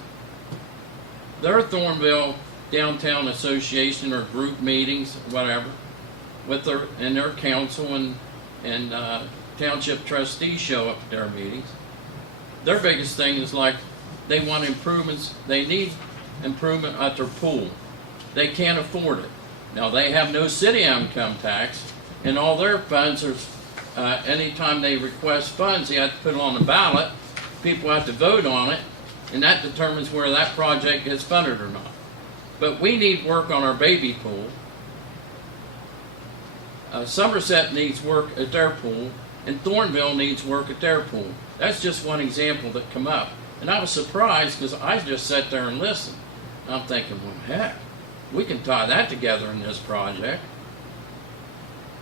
Their Thornville Downtown Association or group meetings, whatever, with their council and township trustees show up at their meetings. Their biggest thing is like they want improvements. They need improvement at their pool. They can't afford it. Now they have no city income tax, and all their funds are. Anytime they request funds, they have to put it on the ballot. People have to vote on it, and that determines where that project gets funded or not. But we need work on our baby pool. Somerset needs work at their pool, and Thornville needs work at their pool. That's just one example that come up. And I was surprised because I just sat there and listened. I'm thinking, well, heck, we can tie that together in this project.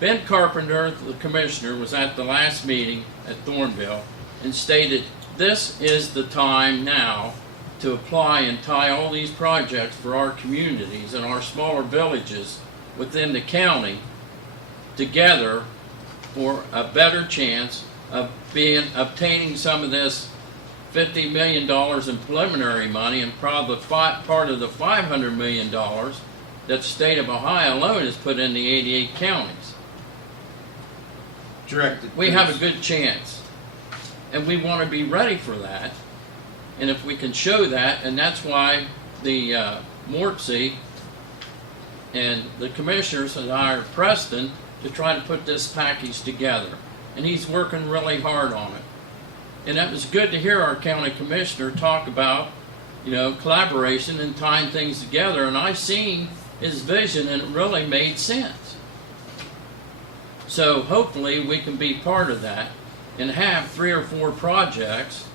Ben Carpenter, the commissioner, was at the last meeting at Thornville and stated, this is the time now to apply and tie all these projects for our communities and our smaller villages within the county together for a better chance of obtaining some of this $50 million in preliminary money, and probably part of the $500 million that the state of Ohio alone has put in the 88 counties. Directed. We have a good chance, and we want to be ready for that. And if we can show that, and that's why the Mortsey and the commissioners have hired Preston to try to put this package together, and he's working really hard on it. And that was good to hear our county commissioner talk about, collaboration and tying things together. And I seen his vision, and it really made sense. So hopefully we can be part of that and have 3 or 4 projects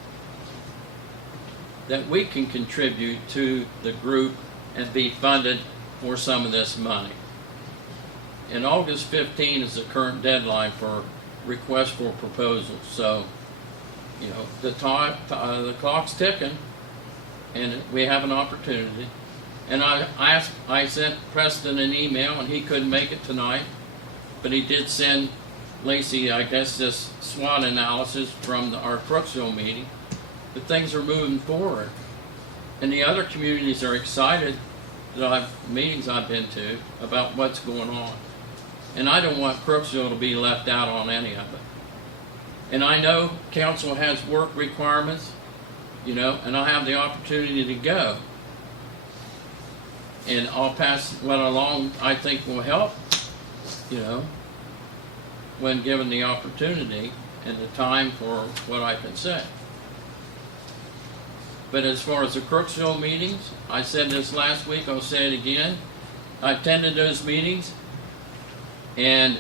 that we can contribute to the group and be funded for some of this money. And August 15 is the current deadline for request for proposals. So, the clock's ticking, and we have an opportunity. And I sent Preston an email, and he couldn't make it tonight, but he did send Lacey, I guess, this SWOT analysis from our Crooksville meeting. But things are moving forward, and the other communities are excited that meetings I've been to about what's going on. And I don't want Crooksville to be left out on any of it. And I know council has work requirements, and I have the opportunity to go. And I'll pass what along I think will help, when given the opportunity and the time for what I can say. But as far as the Crooksville meetings, I said this last week, I'll say it again. I attended those meetings, and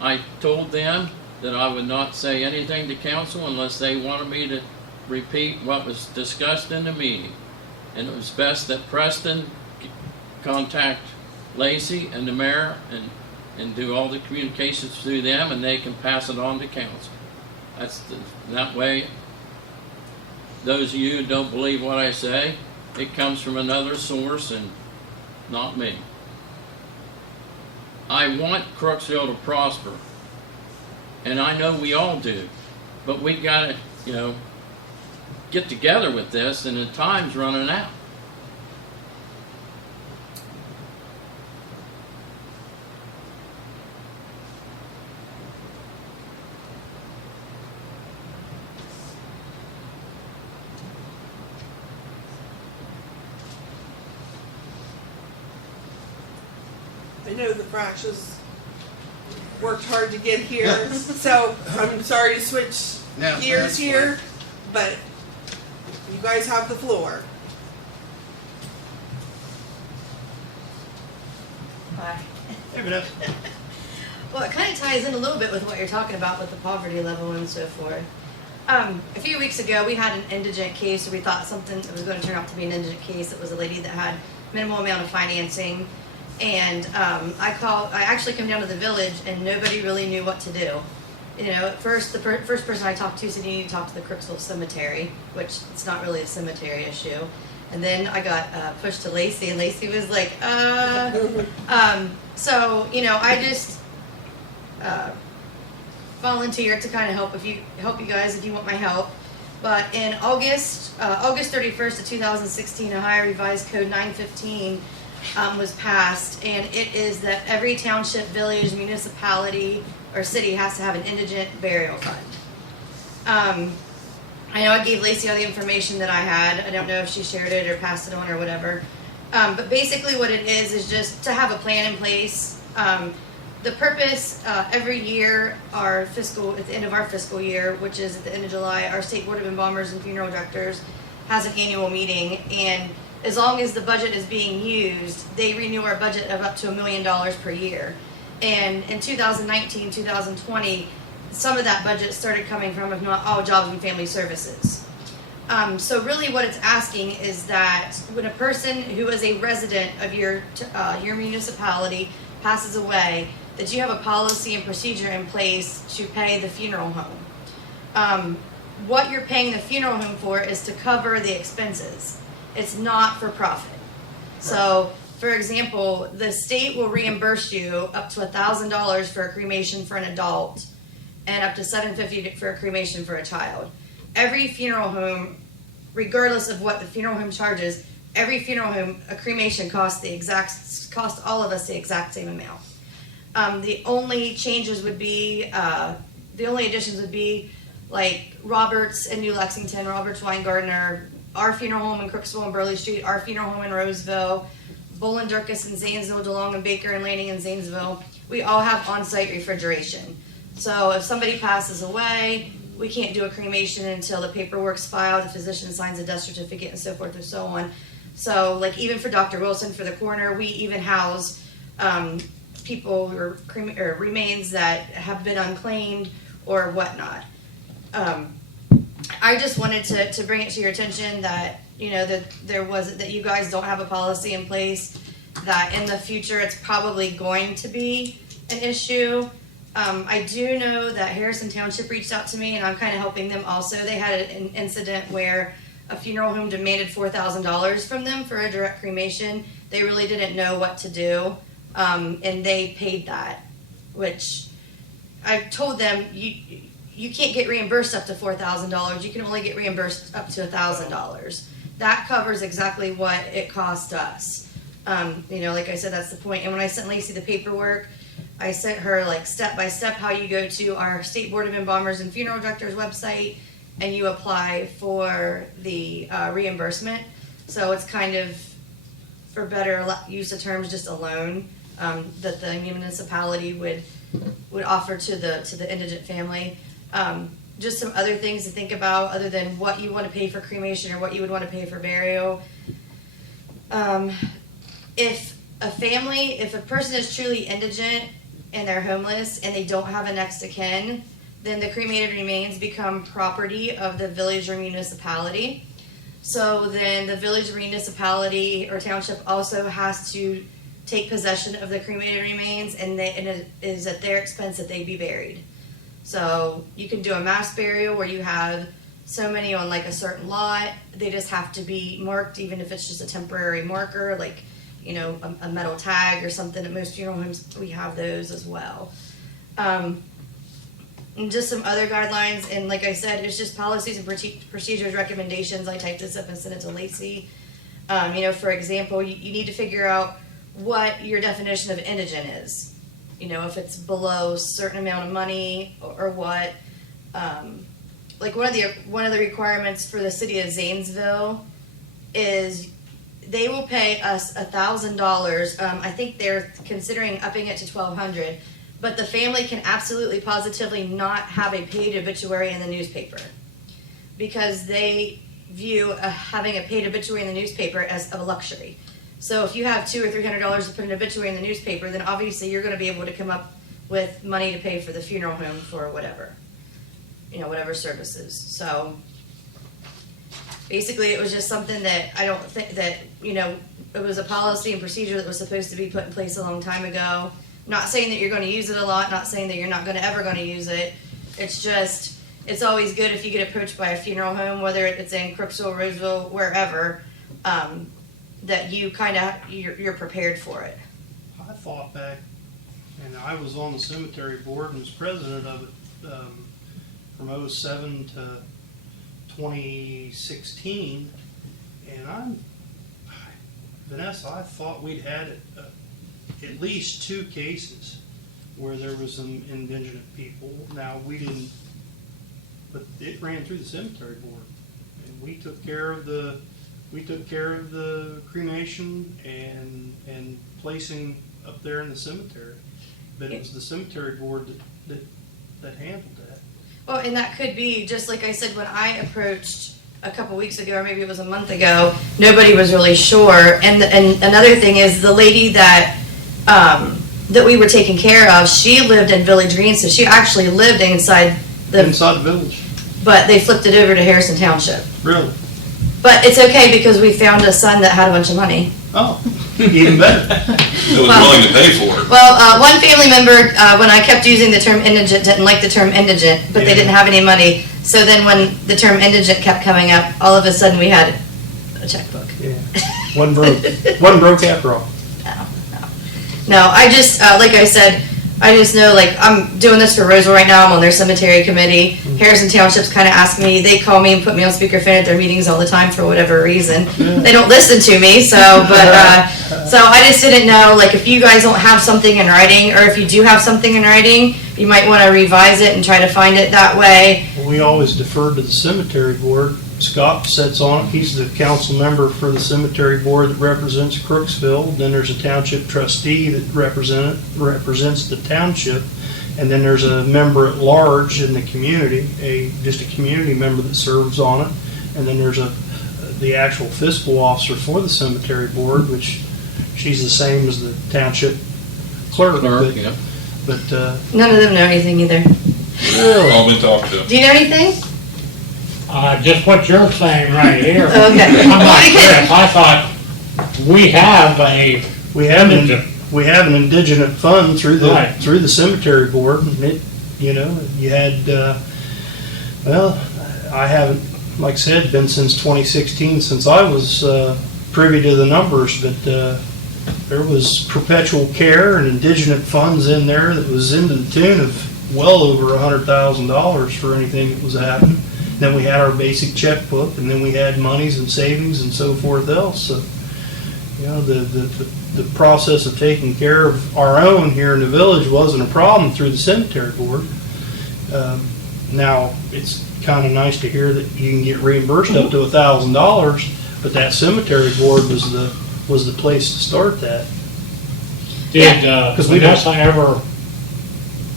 I told them that I would not say anything to council unless they wanted me to repeat what was discussed in the meeting. And it was best that Preston contact Lacey and the mayor and do all the communications through them, and they can pass it on to council. That way, those of you who don't believe what I say, it comes from another source and not me. I want Crooksville to prosper, and I know we all do, but we got to, get together with this, and the time's running out. I know the frashes worked hard to get here, so I'm sorry to switch No, gears that's here, but you guys have the floor. Hi. Hey, Vanessa. Well, it kind of ties in a little bit with what you're talking about with the poverty level and so forth. A few weeks ago, we had an indigent case, or we thought something was going to turn out to be an indigent case. It was a lady that had minimal amount of financing, and I actually came down to the village, and nobody really knew what to do. You know, at first, the first person I talked to said you need to talk to the Crooksville Cemetery, which it's not really a cemetery issue. And then I got pushed to Lacey, and Lacey was like, so, you know, I just volunteered to kind of help you guys if you want my help. But in August 31st of 2016, Ohio Revised Code 915 was passed, and it is that every township, village, municipality, or city has to have an indigent burial fund. I know I gave Lacey all the information that I had. I don't know if she shared it or passed it on or whatever. But basically what it is just to have a plan in place. The purpose, every year, at the end of our fiscal year, which is at the end of July, our State Board of Embalmers and Funeral Directors has an annual meeting, and as long as the budget is being used, they renew our budget of up to $1 million per year. And in 2019, 2020, some of that budget started coming from, if not all, Jobs and Family Services. So really what it's asking is that when a person who is a resident of your municipality passes away, that you have a policy and procedure in place to pay the funeral home. What you're paying the funeral home for is to cover the expenses. It's not for profit. So, for example, the state will reimburse you up to $1,000 for a cremation for an adult and up to $750 for a cremation for a child. Every funeral home, regardless of what the funeral home charges, every funeral home, a cremation costs all of us the exact same amount. The only changes would be, the only additions would be like Roberts in New Lexington, Roberts Weingartner, our funeral home in Crooksville and Burley Street, our funeral home in Roseville, Bolin Durkis in Zanesville, DeLong and Baker and Lanning in Zanesville. We all have on-site refrigeration. So if somebody passes away, we can't do a cremation until the paperwork's filed, the physician signs a death certificate, and so forth and so on. So, like, even for Dr. Wilson, for the coroner, we even house people or remains that have been unclaimed or whatnot. I just wanted to bring it to your attention that, you know, that you guys don't have a policy in place, that in the future it's probably going to be an issue. I do know that Harrison Township reached out to me, and I'm kind of helping them also. They had an incident where a funeral home demanded $4,000 from them for a direct cremation. They really didn't know what to do, and they paid that, which I told them, you can't get reimbursed up to $4,000. You can only get reimbursed up to $1,000. That covers exactly what it cost us. You know, like I said, that's the point. And when I sent Lacey the paperwork, I sent her like step by step how you go to our State Board of Embalmers and Funeral Directors website and you apply for the reimbursement. So it's kind of, for better use of terms, just a loan that the municipality would offer to the indigent family. Just some other things to think about other than what you want to pay for cremation or what you would want to pay for burial. If a person is truly indigent and they're homeless and they don't have a next of kin, then the cremated remains become property of the village or municipality. So then the village, municipality, or township also has to take possession of the cremated remains, and it is at their expense that they be buried. So you can do a mass burial where you have so many on like a certain lot. They just have to be marked, even if it's just a temporary marker, like, you know, a metal tag or something. At most funeral homes, we have those as well. And just some other guidelines, and like I said, it's just policies and procedures, recommendations. I typed this up and sent it to Lacey. You know, for example, you need to figure out what your definition of indigent is. You know, if it's below a certain amount of money or what. Like one of the requirements for the city of Zanesville is they will pay us $1,000. I think they're considering upping it to $1,200. But the family can absolutely positively not have a paid obituary in the newspaper because they view having a paid obituary in the newspaper as a luxury. So if you have $200 or $300 to put an obituary in the newspaper, then obviously you're going to be able to come up with money to pay for the funeral home for whatever, whatever services. So basically, it was just something that I don't think that, it was a policy and procedure that was supposed to be put in place a long time ago. Not saying that you're going to use it a lot, not saying that you're not ever going to use it. It's just, it's always good if you get approached by a funeral home, whether it's in Crooksville, Roseville, wherever, that you you're prepared for it. I thought back, and I was on the cemetery board and was president of it from 07 to 2016, and Vanessa, I thought we'd had at least 2 cases where there was some indigent people. Now, we didn't, but it ran through the cemetery board, and we took care of the cremation and placing up there in the cemetery. But it was the cemetery board that handled that. Well, and that could be, just like I said, when I approached a couple weeks ago, or maybe it was a month ago, nobody was really sure. And another thing is, the lady that we were taking care of, she lived in Village Green, so she actually lived inside the village. But they flipped it over to Harrison Township. Really? But it's okay because we found a son that had a bunch of money. Oh, even better. That was willing to pay for it. Well, one family member, when I kept using the term indigent, didn't like the term indigent, but they didn't have any money. So then when the term indigent kept coming up, all of a sudden we had a checkbook. Yeah. One broke after all. No, I just, like I said, I just know, like, I'm doing this for Roseville right now. I'm on their cemetery committee. Harrison Township's kind of asked me, they call me and put me on speakerphone at their meetings all the time for whatever reason. They don't listen to me, so I just didn't know, like, if you guys don't have something in writing, or if you do have something in writing, you might want to revise it and try to find it that way. We always defer to the cemetery board. Scott sits on it. He's the council member for the cemetery board that represents Crooksville. Then there's a township trustee that represents the township. And then there's a member at large in the community, just a community member that serves on it. And then there's the actual fiscal officer for the cemetery board, which she's the same as the township clerk. Yeah. But None of them know anything either. really, All been talked to. Do you know anything? Just what you're saying right here. Okay. I'm not Chris. I thought we have we have an indigent fund through the Right. through the cemetery board. And it, you had well, I haven't, like I said, been since 2016 since I was privy to the numbers, but there was perpetual care and indigent funds in there that was into the tune of well over $100,000 for anything that was happening. Then we had our basic checkbook, and then we had monies and savings and so forth else. So, the process of taking care of our own here in the village wasn't a problem through the cemetery board. Now, it's kind of nice to hear that you can get reimbursed up to $1,000, but that cemetery board was the place to start that. Did we don't- Vanessa ever,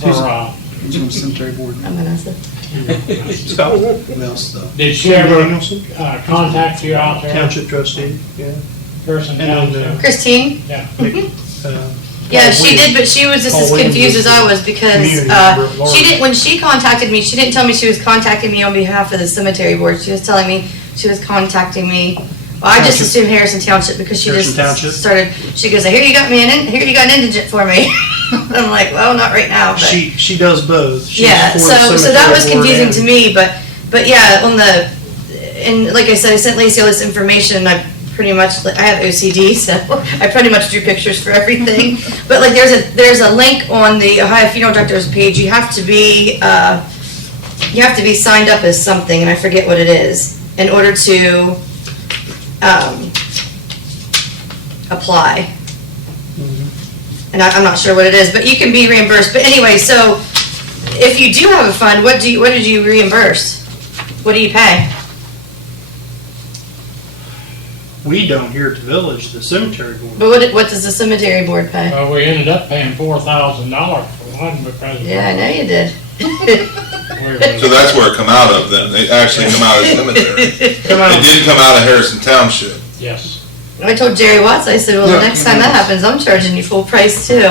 Who's- or, Who's on the cemetery board? I'm Vanessa. Scott Who else though? did she ever Danielson, contact you out there? township trustee, yeah. Person And down then, Christine? Yeah. Yeah, she did, but she was just Paul as Williams confused is as I the was because community member at large. she didn't. When she contacted me, she didn't tell me she was contacting me on behalf of the cemetery board. She was telling me she was contacting me. Well, I just Township. assumed Harrison Township because she Harrison just Township. started. She goes, "Here you got me here you got an indigent for me." I'm like, "Well, not right now." But. She does both. She's Yeah, for the so that was cemetery board confusing and- to me, but yeah, and like I said, I sent Lacey all this information, and I pretty much, I have OCD, so I pretty much drew pictures for everything. But like, there's a link on the Ohio Funeral Directors page. You have to be signed up as something, and I forget what it is, in order to apply. And I'm not sure what it is, but you can be reimbursed. But anyway, so if you do have a fund, what did you reimburse? What do you pay? We don't here at the village, the cemetery board. But what does the cemetery board pay? Well, we ended up paying $4,000 for one because. Yeah, I know you did. So that's where it come out of then. They actually come out of cemetery. It didn't come out of Harrison Township. Yes. I told Jerry Watts, I said, well, the next time that happens, I'm charging you full price too.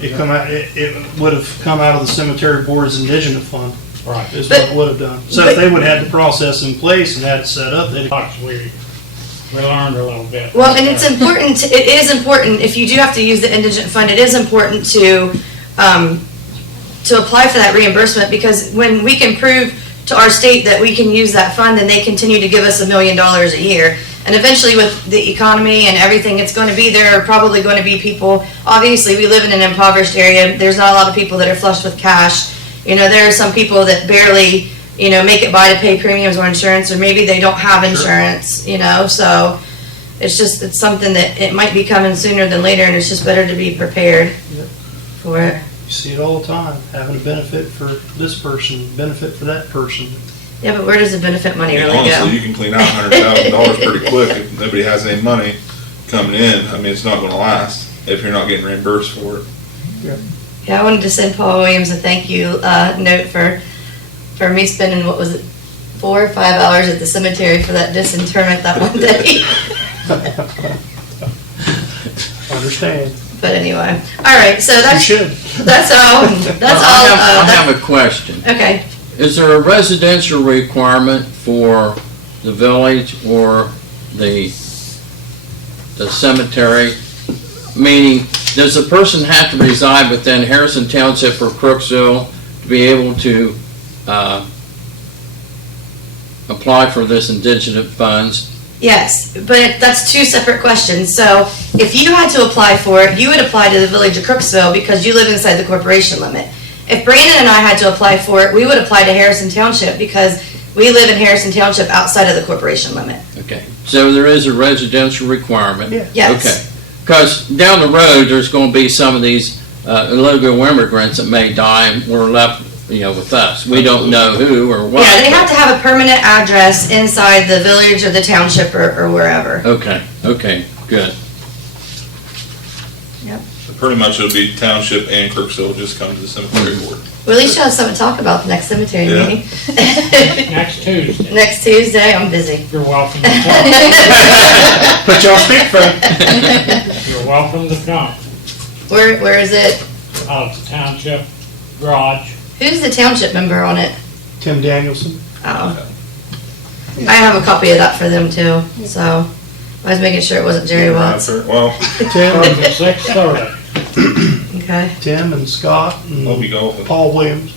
It would have come out of the cemetery board's indigent fund, Right. is what it would have done. So if they would have had the process in place and had it set up, they'd We learned a little bit. Well, and it's important, it is important, if you do have to use the indigent fund, it is important to apply for that reimbursement, because when we can prove to our state that we can use that fund, and they continue to give us $1 million a year. And eventually with the economy and everything, it's going to be, there are probably going to be people, obviously we live in an impoverished area, there's not a lot of people that are flush with cash. You know, there are some people that barely, you know, make it by to pay premiums or insurance, or maybe they don't have insurance, you know, so it's just, it's something that it might be coming sooner than later, and it's just better to be prepared for it. You see it all the time, having a benefit for this person, benefit for that person. Yeah, but where does the benefit money really go? Honestly, you can clean out $100,000 pretty quick if nobody has any money coming in. I mean, it's not gonna last if you're not getting reimbursed for it. Yeah, I wanted to send Paul Williams a thank you note for me spending, what was it, 4 or 5 hours at the cemetery for that disinterment that one day. Understand. But anyway, all right, so You that's should. that's all. That's all. I have a question. Okay. Is there a residential requirement for the village or the cemetery? Meaning, does the person have to reside within Harrison Township or Crooksville to be able to apply for this indigent funds? Yes, but that's two separate questions. So if you had to apply for it, you would apply to the village of Crooksville because you live inside the corporation limit. If Brandon and I had to apply for it, we would apply to Harrison Township because we live in Harrison Township outside of the corporation limit. Okay, so there is a residential requirement? Yeah. Yes. Okay, because down the road, there's going to be some of these illegal immigrants that may die and we're left, you know, with us. We don't know who or what. Yeah, they have to have a permanent address inside the village or the township or wherever. Okay, okay, good. Pretty much it'll be township and Crooksville just come to the cemetery board. Well, at least you'll have something to talk about the next cemetery Yeah. meeting. Next Tuesday. Next Tuesday, I'm busy. You're welcome to come. But y'all speak for it. You're welcome to come. Where is it? Out of the township garage. Who's the township member on it? Tim Danielson. Oh. I have a copy of that for them too, so I was making sure it wasn't Jerry Watts. Well, Tim, Starts at 6:30. Okay. Tim and Scott I'll be and golfing. Paul Williams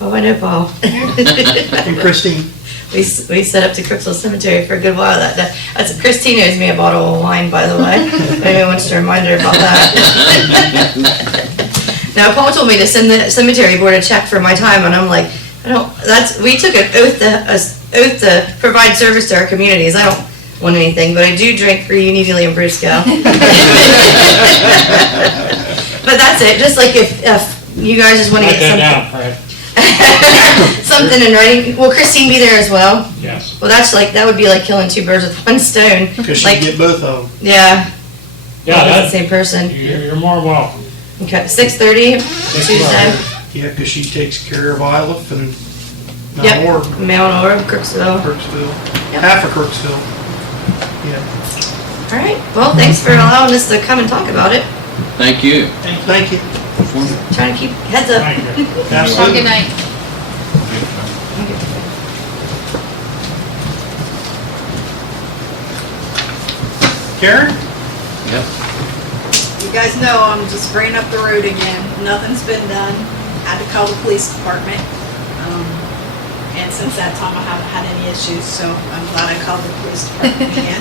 Oh, I know Paul. and Christine. We set up to Crooksville Cemetery for a good while. That's Christine owes me a bottle of wine, by the way. Maybe I want to remind her about that. Now, Paul told me to send the cemetery board a check for my time, and I'm like, we took an oath to provide service to our communities. I don't want anything, but I do drink free Neely and Brusco. But that's it. Just like if you guys just want to Write get that something, down, Fred. something in writing. Will Christine be there as well? Yes. Well, that would be like killing two birds with one stone. Because she Like, can get both of them. yeah, Yeah, that's the that, same person. you're more welcome. Okay, 6:30 Tuesday. Yeah, because she takes care of Iliff and Yep. Mount Orr, Mount Orr, Crooksville. Crooksville, Yep. half of Crooksville. Yeah, All right. Well, thanks for allowing us to come and talk about it. Thank you. thank you. Trying to keep heads up. Thank you. Absolutely. Good night. Karen? Yep. You guys know I'm just spraying up the road again. Nothing's been done. Had to call the police department. And since that time, I haven't had any issues, so I'm glad I called the police department again.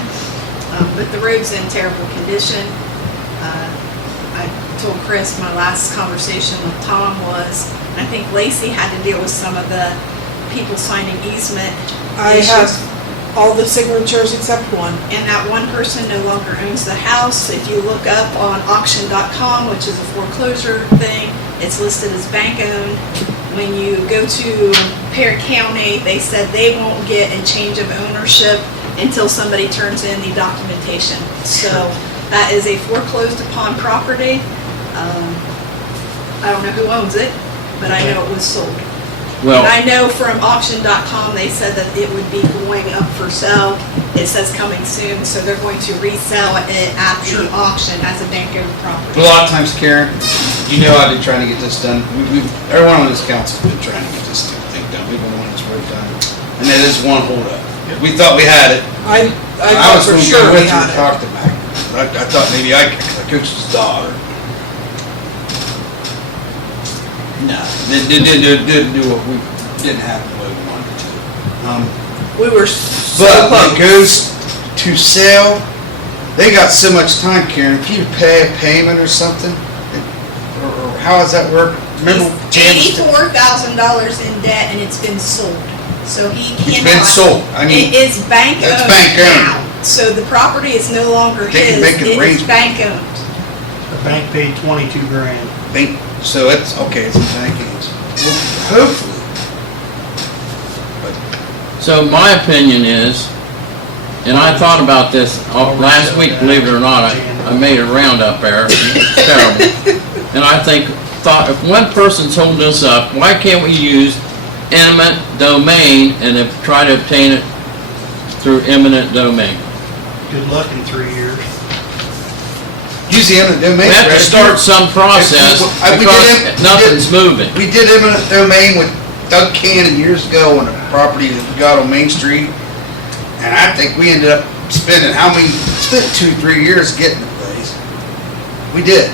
But the road's in terrible condition. I told Chris my last conversation with Tom was, I think Lacey had to deal with some of the people signing easement I issues. have all the signatures except one. And that one person no longer owns the house. If you look up on auction.com, which is a foreclosure thing, it's listed as bank owned. When you go to Perry County, they said they won't get a change of ownership until somebody turns in the documentation. So that is a foreclosed upon property. I don't know who owns it, but I know it was sold. And Well, I know from auction.com, they said that it would be going up for sale it says coming soon, so they're going to resell it at the auction as a bank owned property. A lot of times, Karen, you know I've been trying to get this done. Everyone on this council's been trying to get this thing done. We've been wanting this work done. And that is one holdup. We thought we had it. I I thought was for going to sure go we with you had and it. talk to Mac. I thought maybe I could coach his daughter. No, it didn't do what we didn't have the way we wanted it to. We were so But when it close. goes to sale, they got so much time, Karen. If you pay a payment or something, or how does that work? Remember, Jan was- $84,000 in debt, and it's been sold. So he It's cannot. been sold. I mean, It is bank that's owned bank owned. now. So the property is no longer They can his, make an it is arrangement. bank owned. The bank paid 22 grand. so it's okay. It's in bank gains. Well, hopefully. So my opinion is, and I thought about this last week, believe it or not, I made a round up there, it's terrible. And I thought, if one person's holding us up, why can't we use eminent domain and then try to obtain it through eminent domain? Good luck in 3 years. Use the eminent domain. We have to Brad. start some process We did because nothing's moving. We did eminent domain with Doug Cannon years ago on a property that we got on Main Street. And I think we ended up spent 2-3 years getting the place. We did.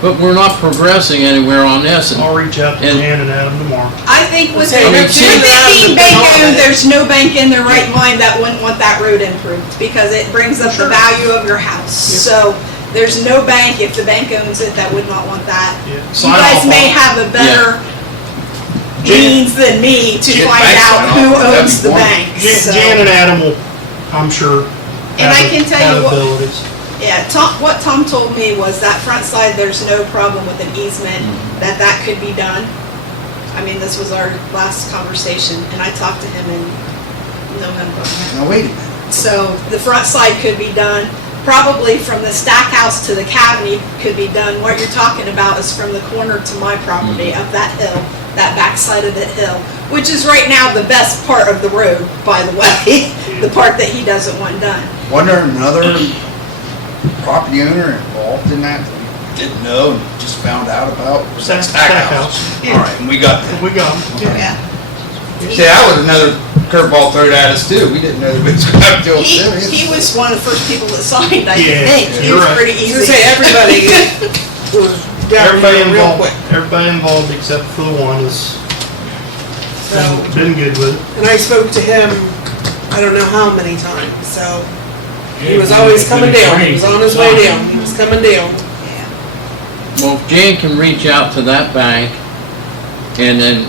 But we're not progressing anywhere on this. I'll reach out to And- Jan and Adam tomorrow. I think with Okay, it they're being doing that bank on owned, the- there's no bank in their right mind that wouldn't want that road improved because it brings up the value of your house. So there's no bank, if the bank owns it, that would not want that. Yeah. You Sign guys off may on- have a better means than me to Get find bank out sign who off, that'd owns be the wonderful. bank. Jan, Jan and Adam will, I'm sure, And I can tell you have what- abilities. Yeah, what Tom told me was that front side, there's no problem with an easement, that could be done. I mean, this was our last conversation, and I talked to him in November. Now wait a minute. So the front side could be done, probably from the stack house to the cabinet could be done. What you're talking about is from the corner to my property up that hill, that back side of the hill, which is right now the best part of the road, by the way, the part that he doesn't want done. Wasn't there another property owner involved in that we didn't know and just found out about? Was that Stackhouse? All right, and we got that. We got them. Yeah. See, that was another curveball thrown at us too. We didn't know that we was going to have to deal with them. He was one of the first people that signed, I Yeah, think. He you're was right. pretty I was easy. gonna say, everybody was down Everybody here real involved, quick. everybody involved except for the one has So, been good with it. and I spoke to him, I don't know how many times, so he was always coming down. He was on his way down. He was coming down. Well, if Jan can reach out to that bank and then,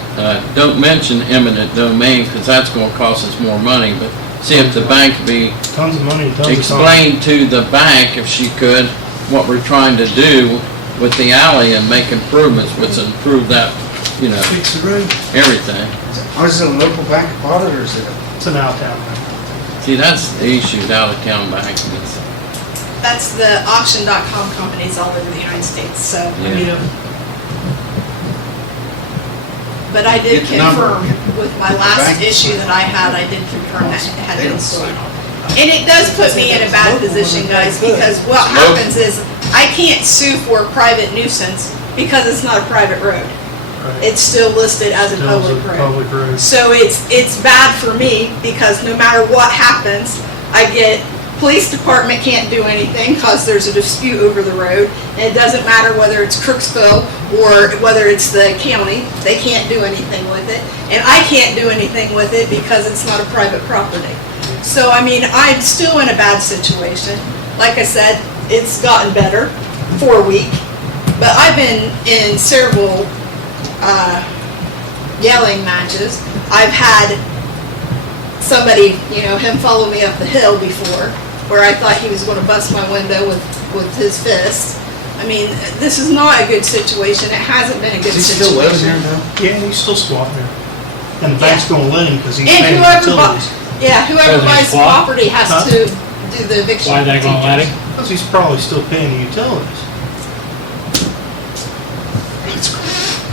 don't mention eminent domain, because that's gonna cost us more money, but see if the bank could be, Tons of money and tons of time. explain to the bank, if she could, what we're trying to do with the alley and make improvements, which improve that, you know, Fix the road. everything. Is it a local bank bought it or is it It's an out-town bank. See, that's the issue, out-of-town bank. It's- That's the auction.com companies all over the United States, so. Yeah. But I did Get the number. confirm with my last Bank. issue that I had, I did confirm that it had They been don't sold. sign off. And it does put me in a bad position, guys, because what It's local. happens is I can't sue for a private nuisance because it's not a private road. Right. It's still listed as a Still public is a road. public road. So it's bad for me because no matter what happens, I get, police department can't do anything because there's a dispute over the road. And it doesn't matter whether it's Crooksville or whether it's the county, they can't do anything with it. And I can't do anything with it because it's not a private property. So, I mean, I'm still in a bad situation. Like I said, it's gotten better for a week. But I've been in several yelling matches. I've had somebody, you know, him follow me up the hill before, where I thought he was going to bust my window with his fist. I mean, this is not a good situation. It hasn't been a good Is he still living situation. here now? Yeah, he's still squatting there. And the bank's gonna let him because he's And paying whoever utilities. whoever So they buys the swap? property has Huh? to do the eviction. Why they gonna let him? Because he's probably still paying the utilities.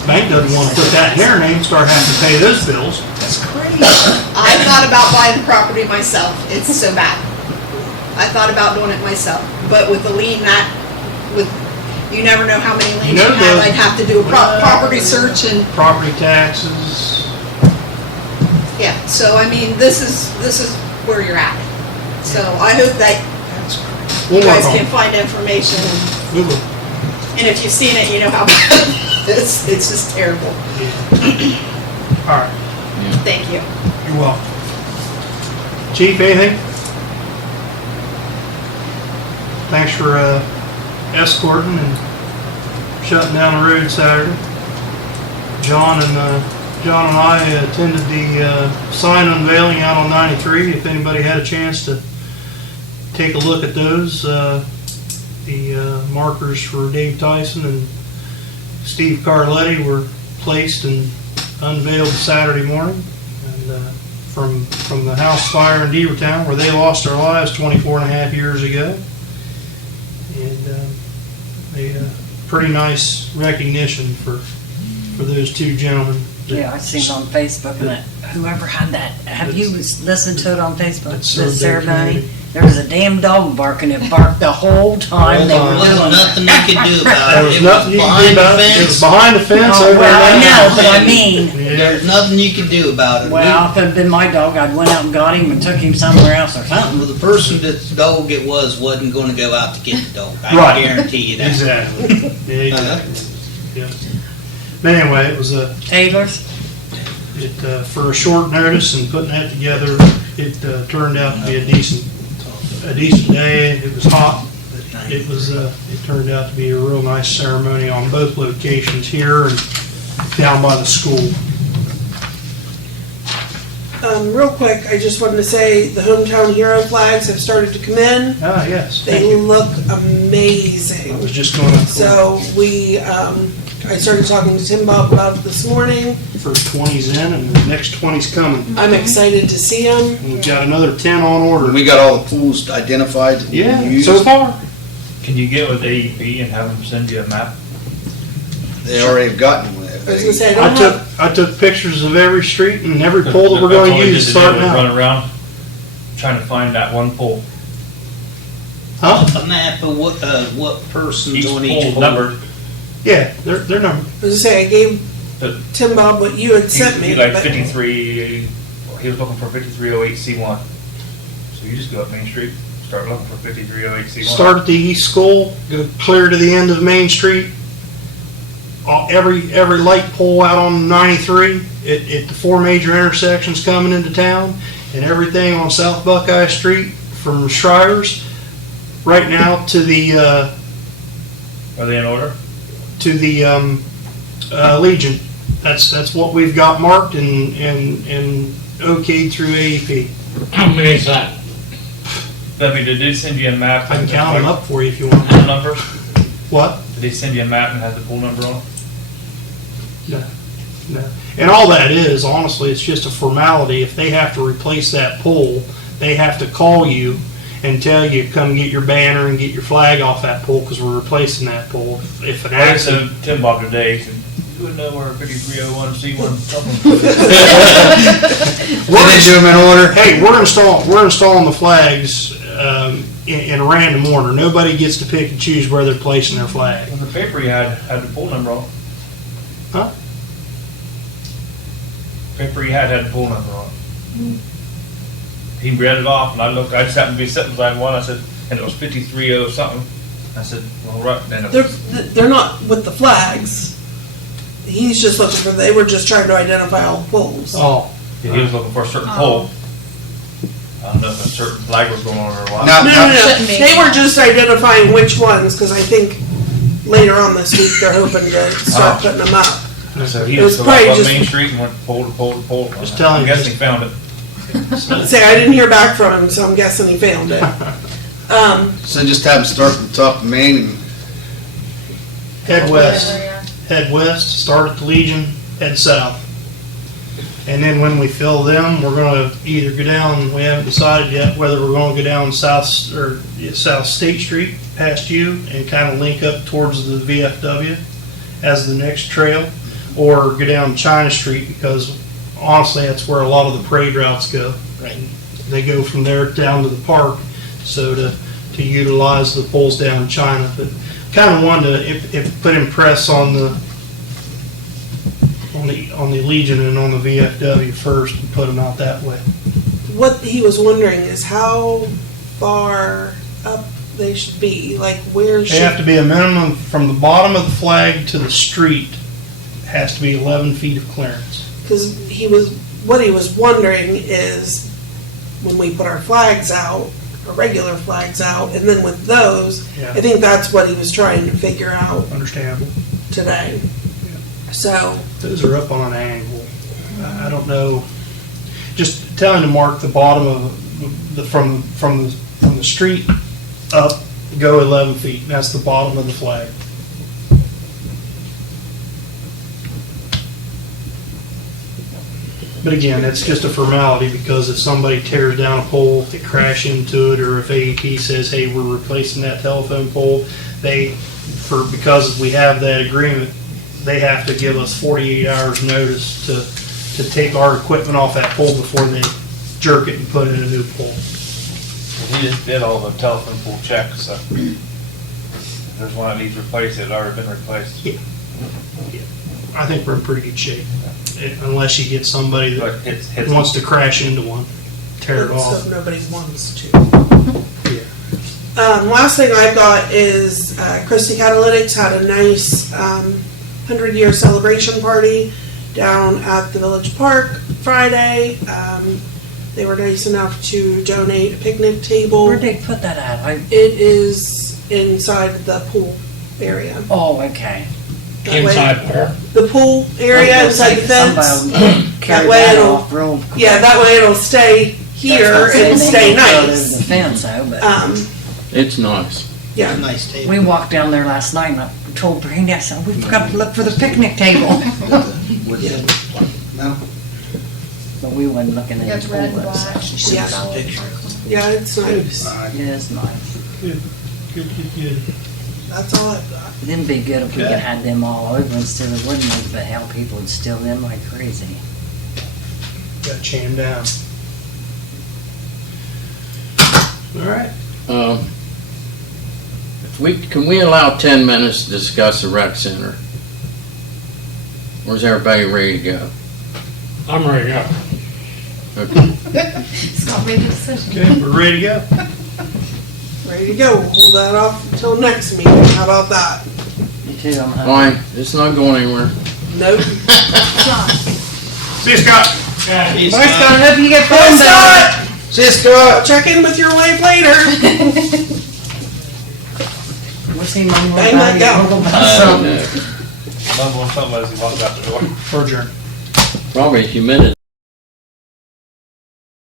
Bank doesn't wanna put that in their name, start having to pay those bills. That's I thought about buying the property myself. It's so bad. I thought about doing it myself, but with the lien you never know how many liens you have. I'd have to do a property search and Property taxes. yeah. So I mean, this is where you're at. So I hope that We'll you work guys on can it. find information, We will. and if you've seen it, you know how bad it is. It's just terrible. All right. Thank you. You're welcome. Chief, anything? Thanks for escorting and shutting down the road Saturday. John and I attended the sign unveiling out on 93. If anybody had a chance to take a look at those, the markers for Dave Tyson and Steve Carletti were placed and unveiled Saturday morning, and from the house fire in Beavertown, where they lost their lives 24 and a half years ago. And a pretty nice recognition for those two gentlemen. Yeah, I seen it on Facebook, and whoever had that, have you listened to it on Facebook, That the served their ceremony? community. There was a damn dog barking, it barked the whole time they were There doing was it. nothing they could do about There it. was It nothing you was can do behind the about it. It was fence. behind the fence Oh, over well, I there. know, but I mean, Yeah. There's nothing you can do about it. well, if it had been my dog, I'd went out and got him and took him somewhere else or something. Well, the person that's dog it was wasn't gonna go out to get the dog. I Right. can guarantee you that. Exactly. Yeah, exactly. Yeah. But anyway, it was Taylor's? for a short notice and putting that together, it turned out to be a decent day. It was hot, but it turned out to be a real nice ceremony on both locations, here and down by the school. Real quick, I just wanted to say the hometown hero flags have started to come in. Ah, yes, thank They you. look I amazing. was just going to, So I started talking to Tim Bob about it this morning. first 20's in and the next 20's coming. I'm excited to see them. And we've got another 10 on order. We got all the pools identified that Yeah, we used. so far. Can you get with AEP and have them send you a map? They already have gotten one. I was gonna say, I don't have, I took pictures of every street and every pole that we're going to use starting Run out. around trying to find that one pole. Huh? A map of what person's Each on each pole's pole. numbered. Yeah, they're numbered. I was gonna say, I gave But Tim Bob what you had sent me. He like but 53, he was looking for 5308C1. So you just go up Main Street, start looking for 5308C1. Start at the east school, go clear to the end of Main Street. Every light pole out on 93 at the four major intersections coming into town, and everything on South Buckeye Street from Schreier's right now to the Are they in order? Legion. That's what we've got marked and okayed through AEP. How many is that? Debbie, did they send you a map? I can count them up for you if you want. Pool number? What? Did they send you a map and have the pool number on it? No. And all that is, honestly, it's just a formality. If they have to replace that pole, they have to call you and tell you, come get your banner and get your flag off that pole because we're replacing that pole. If an I accident, said Tim Bob today, he said, you would know where 5301C1 something. Did they do them in order? hey, we're installing the flags in a random order. Nobody gets to pick and choose where they're placing their flag. On the paper you had the pool number on it. Huh? Paper you had the pool number on it. He read it off, and I looked. I just happened to be sitting beside one. I said, and it was 530 something. I said, well, right then it was. they're not with the flags. He's just looking for, they were just trying to identify all the poles. Oh, He was looking for a certain pole. I don't know if a certain flag was going on or what. Now, No. Shouldn't be. They were just identifying which ones, because I think later on this week they're hoping to start putting them up. So he It was just probably went up just- Main Street and went pole to pole to pole. Just telling I'm you, guessing he found it. Say, I didn't hear back from him, so I'm guessing he found it. so just have them start from the top of Main and head west. Head west, start at the Legion, head south. And then when we fill them, we're gonna either go down, we haven't decided yet whether we're gonna go down South State Street past you and kind of link up towards the VFW as the next trail, or go down China Street, because honestly, that's where a lot of the parade routes go. Right. They go from there down to the park, so to utilize the poles down in China. But kind of wanted to, if put impress on the Legion and on the VFW first and put them out that way. What he was wondering is how far up they should be, like where They have to be a minimum from the bottom of the flag to the street has to be 11 feet of clearance. because what he was wondering is when we put our flags out, our regular flags out, and then with those, Yeah. I think that's what he was trying to figure out Understandable. today. So, Those are up on an angle. I don't know. Just telling to mark the bottom of from the street up, go 11 feet. And that's the bottom of the flag. But again, it's just a formality because if somebody tears down a pole, they crash into it, or if AEP says, "Hey, we're replacing that telephone pole," because we have that agreement, they have to give us 48 hours notice to take our equipment off that pole before they jerk it and put in a new pole. He just did all the telephone pole checks, so there's one that needs replaced, it's already been replaced. I think we're in pretty good shape, unless you get somebody that But it's wants to crash into one, tear it let's off. hope nobody wants to. Yeah. Last thing I got is Cristy Catalytics had a nice 100-year celebration party down at the Village Park Friday. They were nice enough to donate a picnic table. Where'd they put that at? It is inside the pool area. Oh, okay. That way- Inside where? The pool area inside the fence. Somebody carry way that it'll- off real quick. Yeah, that way it'll stay here and stay Over the nice. fence, though, but It's nice. Yeah. It's a nice table. we walked down there last night and I told Brandy, I said, we forgot to look for the picnic table. No. But we wasn't looking at It's the red pool. and black. Yeah. Yeah, it's nice. It is nice. Good. That's all I've got. It'd be good if we could Okay. have them all over instead of wooden ones, but hell, people would steal them like crazy. Got jammed down. All right. Can we allow 10 minutes to discuss the rec center? Or is everybody ready to go? I'm ready to go. Okay. Scott made the decision. Okay, we're ready to go. Ready to go. We'll hold that off until next meeting. How about that? Me too, I'm hungry. Fine, it's not going anywhere. Nope. See you, Scott. Bye, Scott. Hope you get Bye, phone Scott. back. See you, Scott. Check in with your wife later. We'll see Mum Bang that down. I don't know. Mumble something as he walks out the door. Or adjourn. Probably humidity.